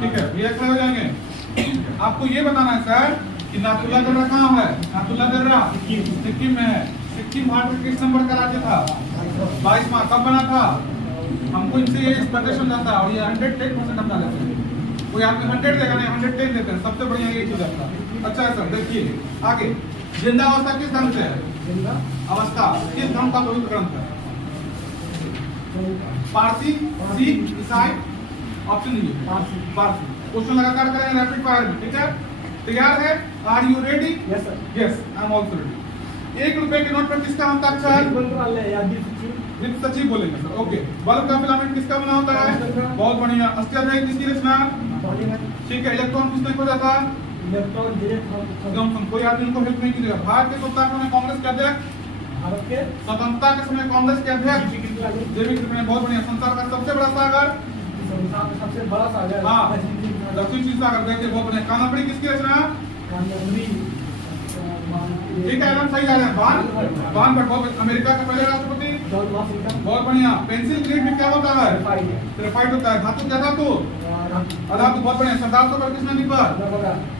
ठीक है, ये खड़े हो जाएंगे। आपको ये बताना है सर कि नाथुला दर्रा कहाँ है? नाथुला दर्रा सिक्किम में है। सिक्किम भारत का किस नंबर का राज्य था? 22वां। कब बना था? हमको इनसे ये एक्सपेक्टेशन जाता है, और ये 110% हम डालते हैं। कोई आपको 100 देगा नहीं, 110 देते हैं। सबसे बढ़िया ये चीज आता है। अच्छा है सर, देखिए आगे। जिंदा अवस्था किस धर्म से है? अवस्था किस धर्म का पवित्र ग्रंथ है? पारसी, सिख, ईसाई? ऑप्शन दीजिए। पारसी। क्वेश्चन लगातार करेंगे रैपिड फायर में, ठीक है? तैयार है? Are you ready? Yes sir. Yes, I am also ready. 1 रुपए के नोट पर किसका हस्ताक्षर? वित्त सचिव बोलेंगे सर। ओके। बल्ब का फिलामेंट किसका बना होता है? बहुत बढ़िया। अष्टध्यायी किसकी रचना? ठीक है। इलेक्ट्रॉन किसने खोजा था? जॉनसन। कोई आदमी इनको हेल्प नहीं कीजिएगा। भारत के स्वतंत्रता में कांग्रेस के अध्यक्ष? भारत के स्वतंत्रता के समय कांग्रेस के अध्यक्ष जेबी कृपया। बहुत बढ़िया। संसार का सबसे बड़ा सागर? सबसे बड़ा सागर, हाँ, दक्षिण चीन सागर। देखिए बहुत बढ़िया। कानापड़ी किसकी रचना? ठीक है, एकदम सही जा रहे हैं। बान भट्ट, अमेरिका के पहले राष्ट्रपति? बहुत बढ़िया। पेंसिल ग्रेड में क्या होता है? ग्रेफाइट होता है। धातु क्या धातु? अधातु। बहुत बढ़िया। सरदार सरोवर किसने लिखा?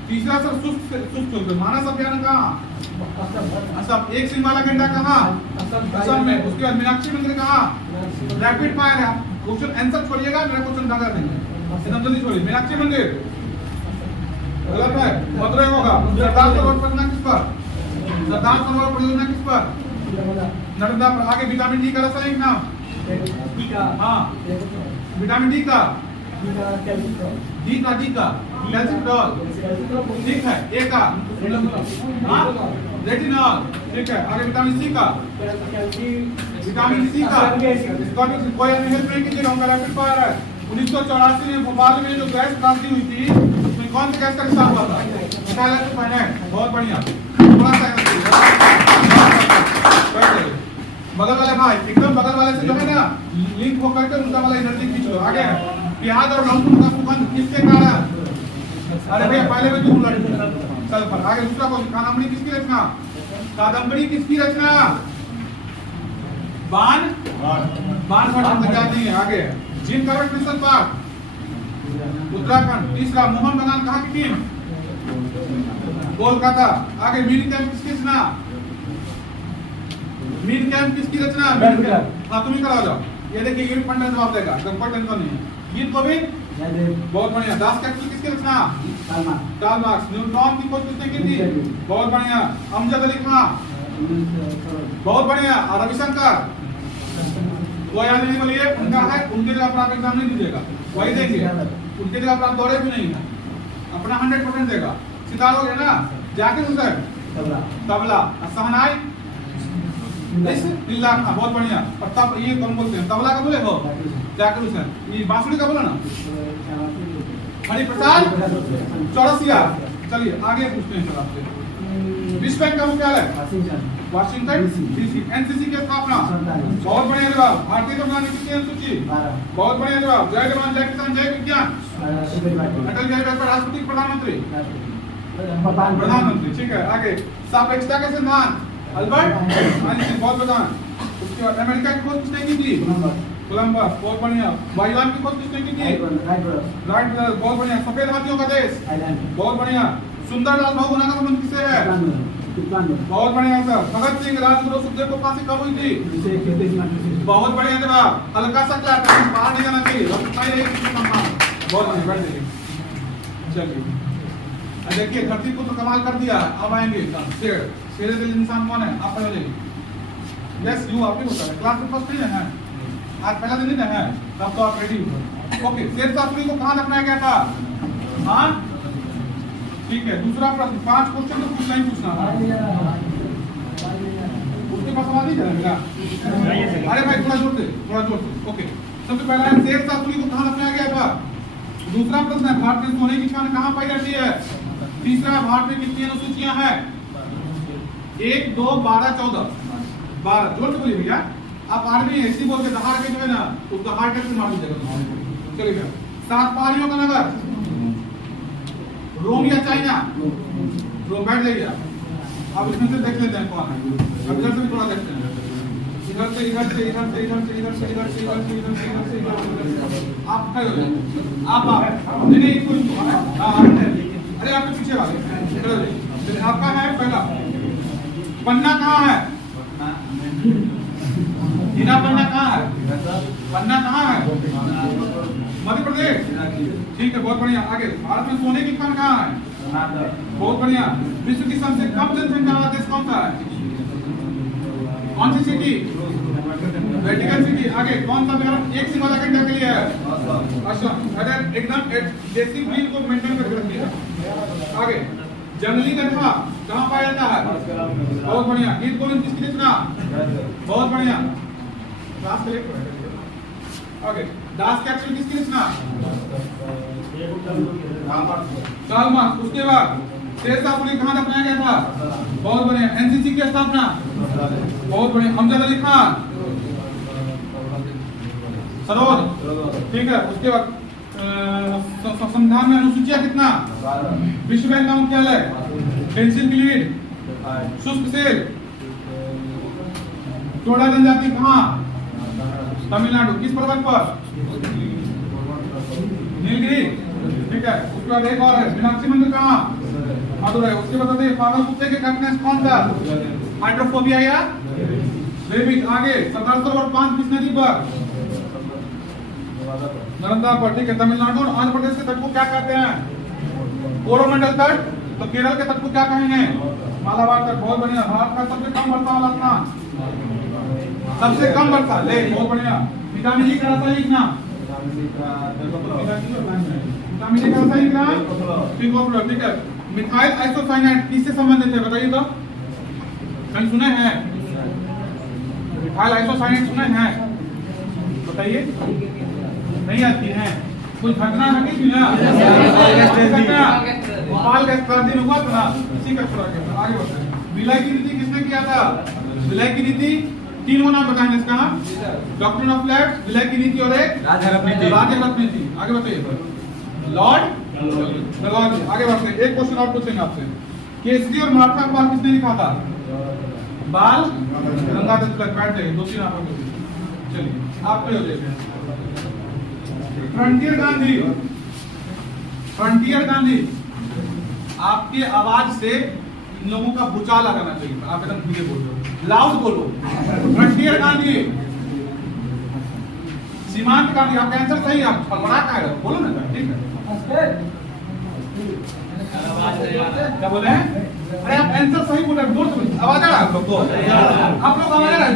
तीसरा सर शुष्क मानस अभियान कहाँ? असम। एक सिंह वाला गेंडा कहाँ? असम में। उसके बाद मीनाक्षी मंदिर कहाँ? रैपिड फायर है, क्वेश्चन आंसर छोड़िएगा, मेरा क्वेश्चन दागा देंगे एकदम जल्दी छोड़िए। मीनाक्षी मंदिर गलत है, मदुरई होगा। सरदार सरोवर परियोजना किस पर? सरदार सरोवर परियोजना किस पर? नर्मदा पर। आगे विटामिन डी का रासायनिक नाम? हाँ, विटामिन डी का कैल्सिट्रॉल। ठीक है। ए का रेटिनॉल। ठीक है। आगे विटामिन सी का? विटामिन सी का कोई हेल्प नहीं कीजिएगा, उनका रैपिड फायर है। 1984 में भोपाल में जो गैस क्रांति हुई थी, उसमें कौन सी गैस का रिसाव हुआ था? बहुत बढ़िया। थोड़ा सा बगल वाले भाई, एकदम बगल वाले से जो है ना लिंक होकर के उनका वाला एनर्जी खींच लो। आगे प्याज और लहसुन का सुगंध किसके कारण? अरे भैया पहले में तुम चल पर। आगे दूसरा क्वेश्चन, कादम्बरी किसकी रचना? कादम्बरी किसकी रचना? बाण भट्ट याद नहीं है। आगे Jim Corbett national park Uttarakhand. तीसरा, मोहन बगान कहाँ की टीम? कोलकाता। आगे मीर कैंप किसकी रचना? मीर कैंप किसकी रचना? हाँ, तुम ही करा जाओ। ये देखिए, ये भी पंडित जवाब देगा, तो कोई टेंशन नहीं है। गीत गोविंद बहुत बढ़िया। दास कैपिटल किसकी रचना? Karl marks. न्यूट्रॉन की खोज किसने की थी? बहुत बढ़िया। अमजद अली खां। बहुत बढ़िया। और रविशंकर वो याद नहीं, बोलिए उनका है। उनके जगह पर आप एग्जाम नहीं दीजिएगा, वही देखिए। उनके जगह पर आप दौड़े भी नहीं है, अपना 100% देगा। सितारों है ना जाकिर हुसैन तबला। सहनाई बिस्मिल्लाह खां, बहुत बढ़िया। और तब ये कौन बोलते हैं? तबला का बोले हो? जाकिर हुसैन। ये बांसुरी का बोला ना? हरिप्रसाद चौरसिया। चलिए आगे पूछते हैं सर आपसे। विश्व बैंक का मुख्यालय वाशिंगटन डीसी। एनसीसी की स्थापना? बहुत बढ़िया जवाब। भारतीय जनगणना नीति की अनुसूची? बहुत बढ़िया जवाब। जय जवान जय किसान जय विज्ञान। अटल बिहारी वाजपेयी राष्ट्रपति प्रधानमंत्री? प्रधानमंत्री। ठीक है आगे। सापेक्षता के सिद्धांत? Albert Einstein. बहुत बढ़िया। उसके बाद अमेरिका की खोज किसने की थी? कोलंबस। बहुत बढ़िया। वायुयान की खोज किसने की थी? राइट। बहुत बढ़िया। सफेद हाथियों का देश? बहुत बढ़िया। सुंदरलाल बहुगुणा का संबंध किससे है? बहुत बढ़िया सर। भगत सिंह राजगुरु सुखदेव को फांसी कब हुई थी? बहुत बढ़िया जवाब। हल्का सा क्लास बाहर नहीं जाना चाहिए। बहुत बढ़िया बैठ जाइए। चलिए देखिए धरती को तो कमाल कर दिया। अब आएंगे शेर। शेर दिल इंसान कौन है? आप पहले यस यू आप ही होता है। क्लास में फर्स्ट नहीं है? आज पहला दिन नहीं है, तब तो आप रेडी हो। ओके शेर शास्त्री को कहाँ दफनाया गया था? हाँ ठीक है। दूसरा प्रश्न 5 क्वेश्चन तो पूछना ही पूछना था। उसके पास आवाज नहीं जा रहा। अरे भाई थोड़ा जोर से ओके। सबसे पहला है शेर शास्त्री को कहाँ दफनाया गया था? दूसरा प्रश्न है भारत में सोने की खान कहाँ पाई जाती है? तीसरा भारत में कितनी अनुसूचियां हैं? 1 2 12 14 12। जोर से बोलिए भैया। आप आर्मी ऐसी बोल के दहाड़ के जो है ना उसका हार्ट अटैक से मार दीजिएगा। चलिए 7 पहाड़ियों का नगर? रोम या चाइना? रोम। बैठ जाइए अब इसमें से देख लेते हैं कौन है। अब इधर से भी थोड़ा देखते हैं। इधर से इधर से इधर से इधर से इधर से इधर से इधर से इधर से इधर से इधर से आप खड़े हो जाइए। आप नहीं कुछ अरे आपके पीछे वाले चलो जी। आपका है पहला पन्ना कहाँ है? हिना पन्ना कहाँ है? पन्ना कहाँ है? मध्य प्रदेश। ठीक है बहुत बढ़िया। आगे भारत में सोने की खान कहाँ है? बहुत बढ़िया। विश्व की सबसे कम जनसंख्या वाला देश कौन सा है? कौन सी सिटी? Vatican city. आगे कौन सा बिहार एक सिंह वाला घंटा के लिए है? अच्छा अगर एकदम देसी ब्रीड को मेंटेन करके रखनी है। आगे जंगली गधा कहाँ पाया जाता है? बहुत बढ़िया। गीत गोविंद किसकी रचना? बहुत बढ़िया। क्लास सेलेक्ट आगे दास कैप्सूल किसकी रचना? Karl marks. उसके बाद शेर शास्त्री कहाँ दफनाया गया था? बहुत बढ़िया। एनसीसी की स्थापना? बहुत बढ़िया। अमजद अली खान? सरोज। ठीक है। उसके बाद संविधान में अनुसूचियां कितना? विश्व बैंक का मुख्यालय? पेंसिल ग्लीड? शुष्क सेल? टोडा जनजाति कहाँ? तमिलनाडु। किस पर्वत पर? नीलगिरी। ठीक है। उसके बाद एक और है मीनाक्षी मंदिर कहाँ? मदुरई। उसके बाद पागल कुत्ते के काटने कौन था? हाइड्रोफोबिया या रेबीज। आगे सरदार सरोवर बांध किस नदी पर? नर्मदा पर। ठीक है। तमिलनाडु और आंध्र प्रदेश के तट को क्या कहते हैं? कोरोमंडल तट। तो केरल के तट को क्या कहेंगे? मालाबार तट। बहुत बढ़िया। भारत का सबसे कम वर्षा वाला स्थान? सबसे कम वर्षा ले। बहुत बढ़िया। विटामिन ई का रासायनिक नाम? विटामिन ई का रासायनिक नाम? ठीक है। मिथाइल आइसोसाइनेट किससे संबंधित है बताइए तो? कहीं सुने हैं? मिथाइल आइसोसाइनेट सुने हैं? बताइए। नहीं आती है? कोई घटना घटी थी ना? भोपाल गैस क्रांति में हुआ था ना? इसी का थोड़ा आगे बढ़ते हैं। विलय की नीति किसने किया था? विलय की नीति 3 नाम बताएंगे इसका। डॉक्ट्रिन ऑफ लैब्स, विलय की नीति और एक राज्यरत्न नीति। आगे बताइए लॉर्ड डलहौजी। आगे बढ़ते हैं। एक क्वेश्चन और पूछेंगे आपसे। केसरी और मराठा अखबार किसने लिखा था? बाल गंगाधर तिलक। बैठ जाइए। 2-3 आप चलिए आप खड़े हो जाइए। फ्रंटियर गांधी। फ्रंटियर गांधी। आपके आवाज से इन लोगों का भूचाल लगाना चाहिए। आप एकदम धीरे बोलो, लाउड बोलो। फ्रंटियर गांधी। सीमांत गांधी। आपका आंसर सही है। आप फड़फड़ा का है बोलो ना। ठीक है। क्या बोले हैं? अरे आप आंसर सही बोल रहे हैं। आवाज आ रहा है आप लोग को? आप लोग आवाज आ रहा है?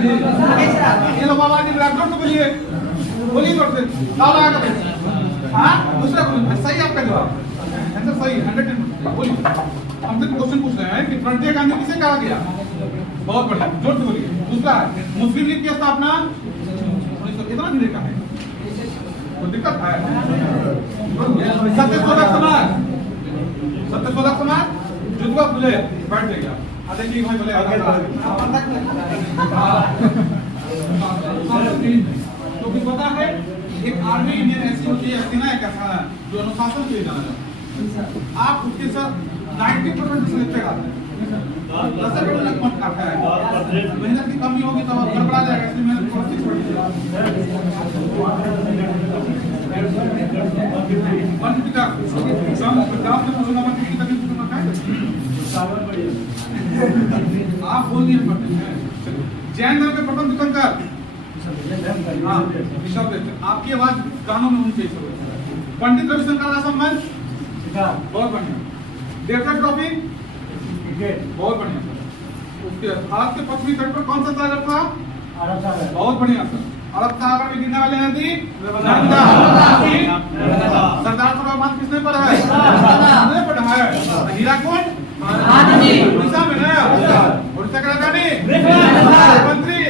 ये लोग आवाज नहीं। आप लोग तो बोलिए बोलिए जोर से। हाँ दूसरा सही आपका जवाब। आंसर सही 100%। बोलिए। हमसे क्वेश्चन पूछ रहे हैं कि फ्रंटियर गांधी किसे कहा गया? बहुत बढ़िया, जोर से बोलिए। दूसरा है मुस्लिम लीग की स्थापना 1900 कितना दिन का है? तो दिक्कत है। सत्यशोधक समाज, सत्यशोधक समाज, जुड़वा फुले बैठ जाएगा। आते जी भाई बोले तो भी पता है एक आर्मी इंडियन ऐसी होती है, सेना एक ऐसा है जो अनुशासन के लिए जाना जाता है। आप उसके साथ 90% सिलेक्टेड आते हैं, 10% कौन खाता है? मेहनत की कमी होगी तो गड़बड़ा जाएगा, इसलिए मेहनत थोड़ी सी पड़ेगी। आप बोल दिए पढ़ते हैं। जैन धर्म के प्रथम तीर्थंकर, हाँ, आपकी आवाज कानों में होनी चाहिए। पंडित रविशंकर संबंध, बहुत बढ़िया। देवता ट्रॉफी, बहुत बढ़िया सर। उसके भारत के पश्चिमी तट पर कौन सा सागर था? अरब सागर, बहुत बढ़िया सर। अरब सागर में गिरने वाली नदी नर्मदा। सरदार सरोवर बांध किसने पढ़ा है? किसने पढ़ा है? हीराकुंड उड़ीसा में ना, उड़ीसा का राजधानी मुख्यमंत्री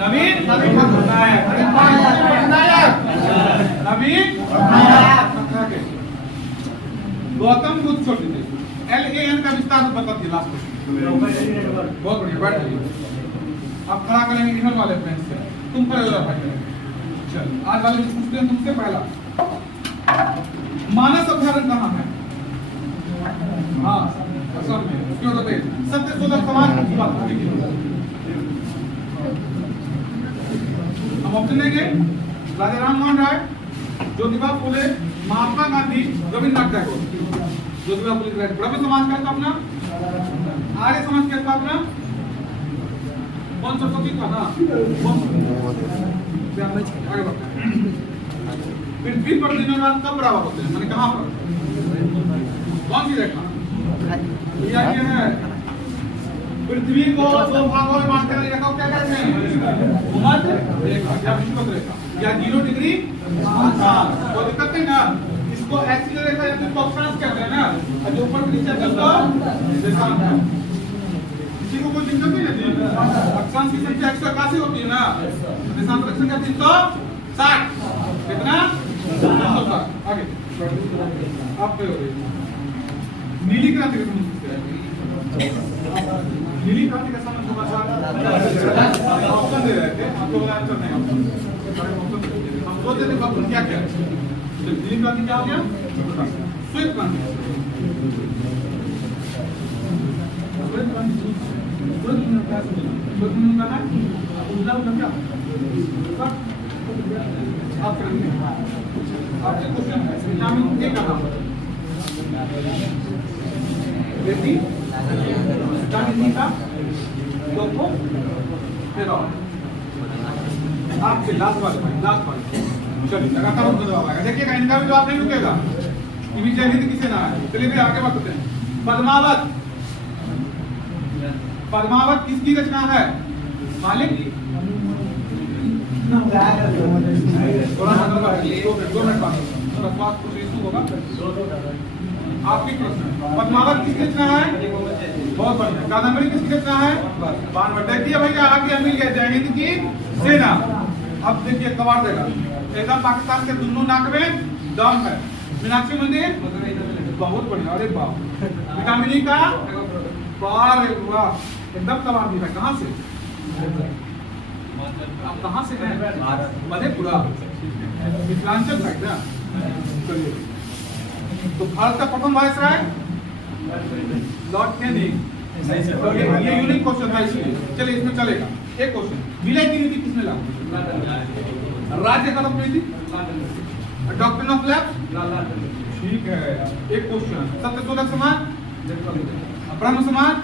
नवीन पटनायक। नवीन गौतम बुद्ध छोड़ दीजिए। LAN का विस्तार बता दिए लास्ट में। बहुत बढ़िया, बैठ जाइए। अब खड़ा करेंगे इधर वाले पेन से, तुम पर चल। आज वाले पूछते हैं तुमसे पहला, मानस अभ्यारण्य कहाँ है? हाँ, असम में। उसके बाद सत्यशोधक समाज की बात करेंगे। हम ऑप्शन देंगे राजा राम मोहन राय, ज्योतिबा फुले, महात्मा गांधी, रविन्द्रनाथ टैगोर। ज्योतिबा फुले ब्रह्म समाज का स्थापना, आर्य समाज की स्थापना कौन सरस्वती का ना आगे बढ़ते हैं। पृथ्वी पर दिनों रात कब बराबर होते हैं? मैंने कहाँ पर? कौन सी रेखा? ये है पृथ्वी को दो भागों में बांटने वाली रेखा को क्या कहते हैं? भूमध्य रेखा या विषुवत रेखा या 0 डिग्री। कोई दिक्कत नहीं ना, इसको एक्सियल रेखा या फिर अक्षांश कहते हैं ना, जो ऊपर नीचे चलता देशांतर। किसी को कोई दिक्कत नहीं है? अक्षांश की संख्या 181 होती है ना, देशांतर की संख्या 360। कितना? 360। आगे आप पे हो गई। नीली क्रांति का संबंध किससे है? नीली क्रांति का संबंध थोड़ा सा ऑप्शन दे रहे थे, हम तो आंसर नहीं हम सोच रहे थे ऑप्शन क्या क्या है। नीली क्रांति क्या हो गया? श्वेत क्रांति। श्वेत क्रांति आपसे क्वेश्चन है, नाम एक कहा बेटी आपसे लास्ट वाले चलिए लगातार उत्तर जवाब आएगा। देखिएगा इनका भी जवाब नहीं रुकेगा। जय हिंद किसे ना है। चलिए फिर आगे बढ़ते हैं। पद्मावत, पद्मावत किसकी रचना है? मालिक की। थोड़ा आपकी प्रश्न, पद्मावत किसकी रचना है? बहुत बढ़िया। कादम्बरी किसकी रचना है? बाणभट्ट। देखिए भैया आगे मिल गया जय हिंद की सेना। अब देखिए कबाड़ देगा एकदम। पाकिस्तान के दोनों नाक में दम है। मीनाक्षी मंदिर, बहुत बढ़िया। अरे वाह। विटामिनी का वाह एकदम कबाड़ दी है। कहाँ से? आप कहाँ से हैं? मधेपुरा, मिथिलांचल साइड ना। चलिए, तो भारत का प्रथम वायसराय लॉर्ड कैनिंग। ये यूनिक क्वेश्चन था इसलिए। चलिए इसमें चलेगा एक क्वेश्चन। विलय की नीति किसने लागू? राज्य कदम नीति, डॉक्ट्रिन ऑफ लैप्स। ठीक है। एक क्वेश्चन, सत्यशोधक समाज, ब्रह्म समाज,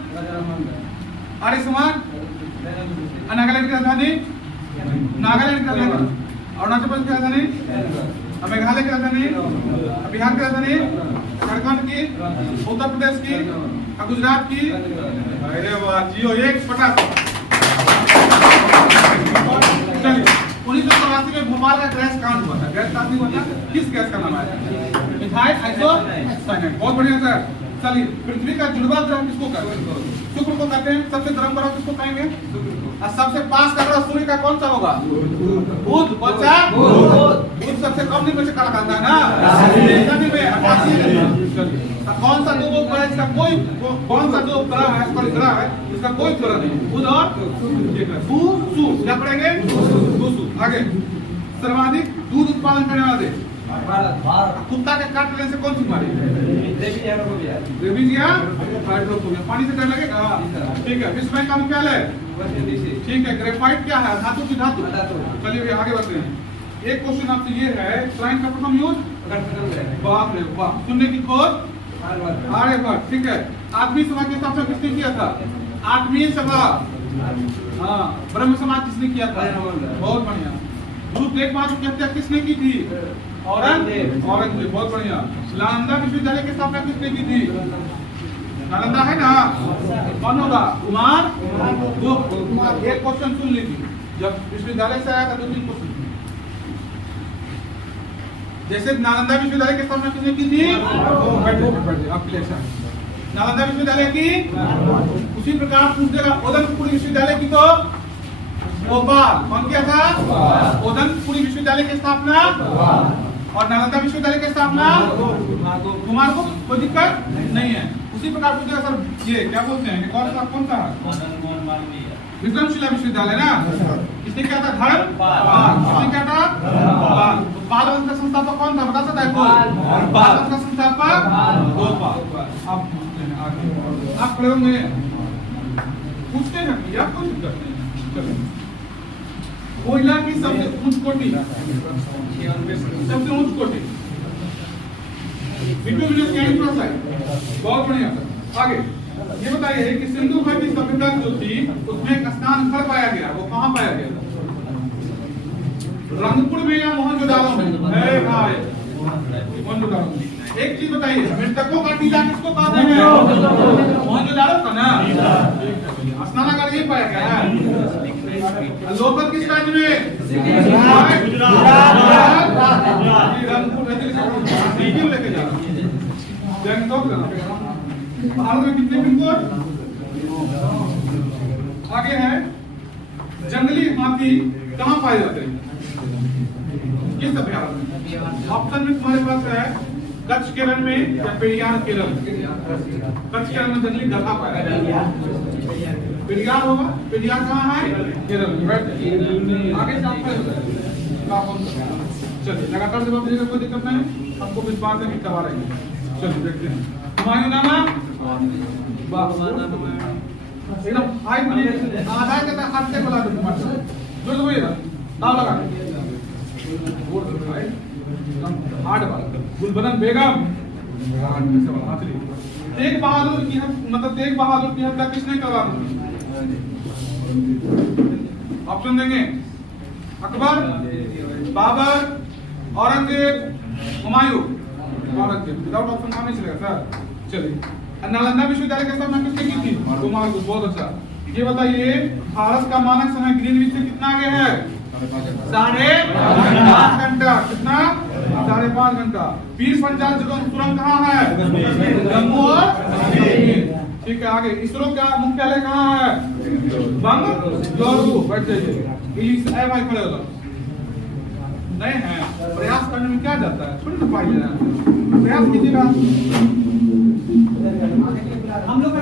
आर्य समाज, नागालैंड की राजधानी, नागालैंड की राजधानी, अरुणाचल प्रदेश की राजधानी, मेघालय की राजधानी, बिहार की राजधानी, झारखंड की, उत्तर प्रदेश की, गुजरात की। अरे वाह जियो, एक पटाख। चलिए 1984 में भोपाल का गैस कांड हुआ था। गैस कांड नहीं हुआ था, किस गैस का नाम आया? Methyl isocyanate. बहुत बढ़िया सर। चलिए, पृथ्वी का जुड़वा ग्रह किसको कहते हैं? शुक्र को कहते हैं। सबसे गर्म ग्रह किसको कहेंगे? और सबसे पास का ग्रह सूर्य का कौन सा होगा? बुध। कौन सा? बुध सबसे कम दिन में से काला कहता है ना, शनि में 88। कौन सा दो ग्रह है इसका कोई, कौन सा दो ग्रह है सॉरी ग्रह है इसका कोई ग्रह नहीं, बुध और सु क्या पढ़ेंगे? आगे, सर्वाधिक दूध उत्पादन करने वाला देश कुत्ता के काट लेने से कौन सी बीमारी? रेबीज या हाइड्रोफोबिया। पानी से डर लगेगा? ठीक है। विश्व बैंक का मुख्यालय? ठीक है। ग्रेफाइट क्या है? धातु की धातु। चलिए भैया आगे बढ़ते हैं। एक क्वेश्चन आपसे ये है, ट्राइन का प्रथम यूज? बाप रे बाप। सुनने की खोज? आर्यभट्ट। ठीक है। आठवीं सभा की स्थापना किसने किया था? आठवीं सभा, हाँ। ब्रह्म समाज किसने किया था? बहुत बढ़िया। गुरु तेग बहादुर की हत्या किसने की थी? औरंगजेब। बहुत बढ़िया। नालंदा विश्वविद्यालय की स्थापना किसने की थी? नालंदा है ना, कौन होगा? कुमार गुप्त। एक क्वेश्चन सुन लीजिए, जब विश्वविद्यालय से आया था 2-3 क्वेश्चन। जैसे नालंदा विश्वविद्यालय की स्थापना किसने की थी? नालंदा विश्वविद्यालय की। उसी प्रकार पूछ देगा ओदनपुरी विश्वविद्यालय की तो भोपाल। कौन किया था? ओदनपुरी विश्वविद्यालय की स्थापना और नालंदा विश्वविद्यालय की स्थापना कुमार को। कोई दिक्कत नहीं है। उसी प्रकार पूछेगा सर ये क्या बोलते हैं, कौन सा विक्रमशिला विश्वविद्यालय ना, किसने क्या था? धर्मपाल। किसने क्या था? पाल वंश का संस्थापक कौन था? बता सकता है कोई? पाल वंश का संस्थापक गोपाल। आप पूछते हैं आगे, आप खड़े होंगे पूछते हैं कि आप कोई दिक्कत नहीं। कोयला की सबसे ऊंच कोटि, सबसे ऊंच कोटि बहुत बढ़िया सर। आगे ये बताइए कि सिंधु घाटी सभ्यता जो थी उसमें एक स्नान घर पाया गया, वो कहाँ पाया गया? रंगपुर में या मोहनजोदाड़ो में? मोहनजोदाड़ो में। एक चीज बताइए, मृतकों का टीला किसको कहते हैं? मोहनजोदाड़ो का ना। स्नानागार यही पाया गया है। लोकल किस राज्य में? लेके जा भारत में कितने पिन कोड? आगे है, जंगली हाथी कहाँ पाए जाते हैं? किस अभ्यारण्य में? ऑप्शन में तुम्हारे पास है कच्छ केरल में या पेरियार केरल। कच्छ केरल में जंगली गधा पाया जाता है। पेरियार होगा, पेरियार कहाँ है? केरल में। आगे चलिए लगातार जवाब दीजिएगा, कोई दिक्कत नहीं, हमको विश्वास है कि करवा रहेंगे। चलिए देखते हैं। हुमायूं नामा एकदम हाई मिनट आधा के तक हाथ से बुला दो तुम्हारे जो तो भैया दाव लगा हार्ड वाला गुलबदन बेगम। तेग बहादुर की मतलब तेग बहादुर की हत्या किसने करवा दी? ऑप्शन देंगे अकबर, बाबर, औरंगजेब, हुमायूं। औरंगजेब। विदाउट ऑप्शन काम नहीं चलेगा सर। चलिए, नालंदा विश्वविद्यालय की स्थापना किसने की थी? कुमार गुप्त। बहुत अच्छा। ये बताइए भारत का मानक समय ग्रीनविच से कितना आगे है? 5.5 घंटा। कितना? 5.5 घंटा। पीर पंजाल सुरंग कहाँ है? जम्मू और कश्मीर। ठीक है। आगे, इसरो का मुख्यालय कहाँ है? बंगलुरु। बैठ जाइए भाई, खड़े हो नहीं है। प्रयास करने में क्या जाता है, थोड़ी ना पाई जाए, प्रयास कीजिएगा। हम लोग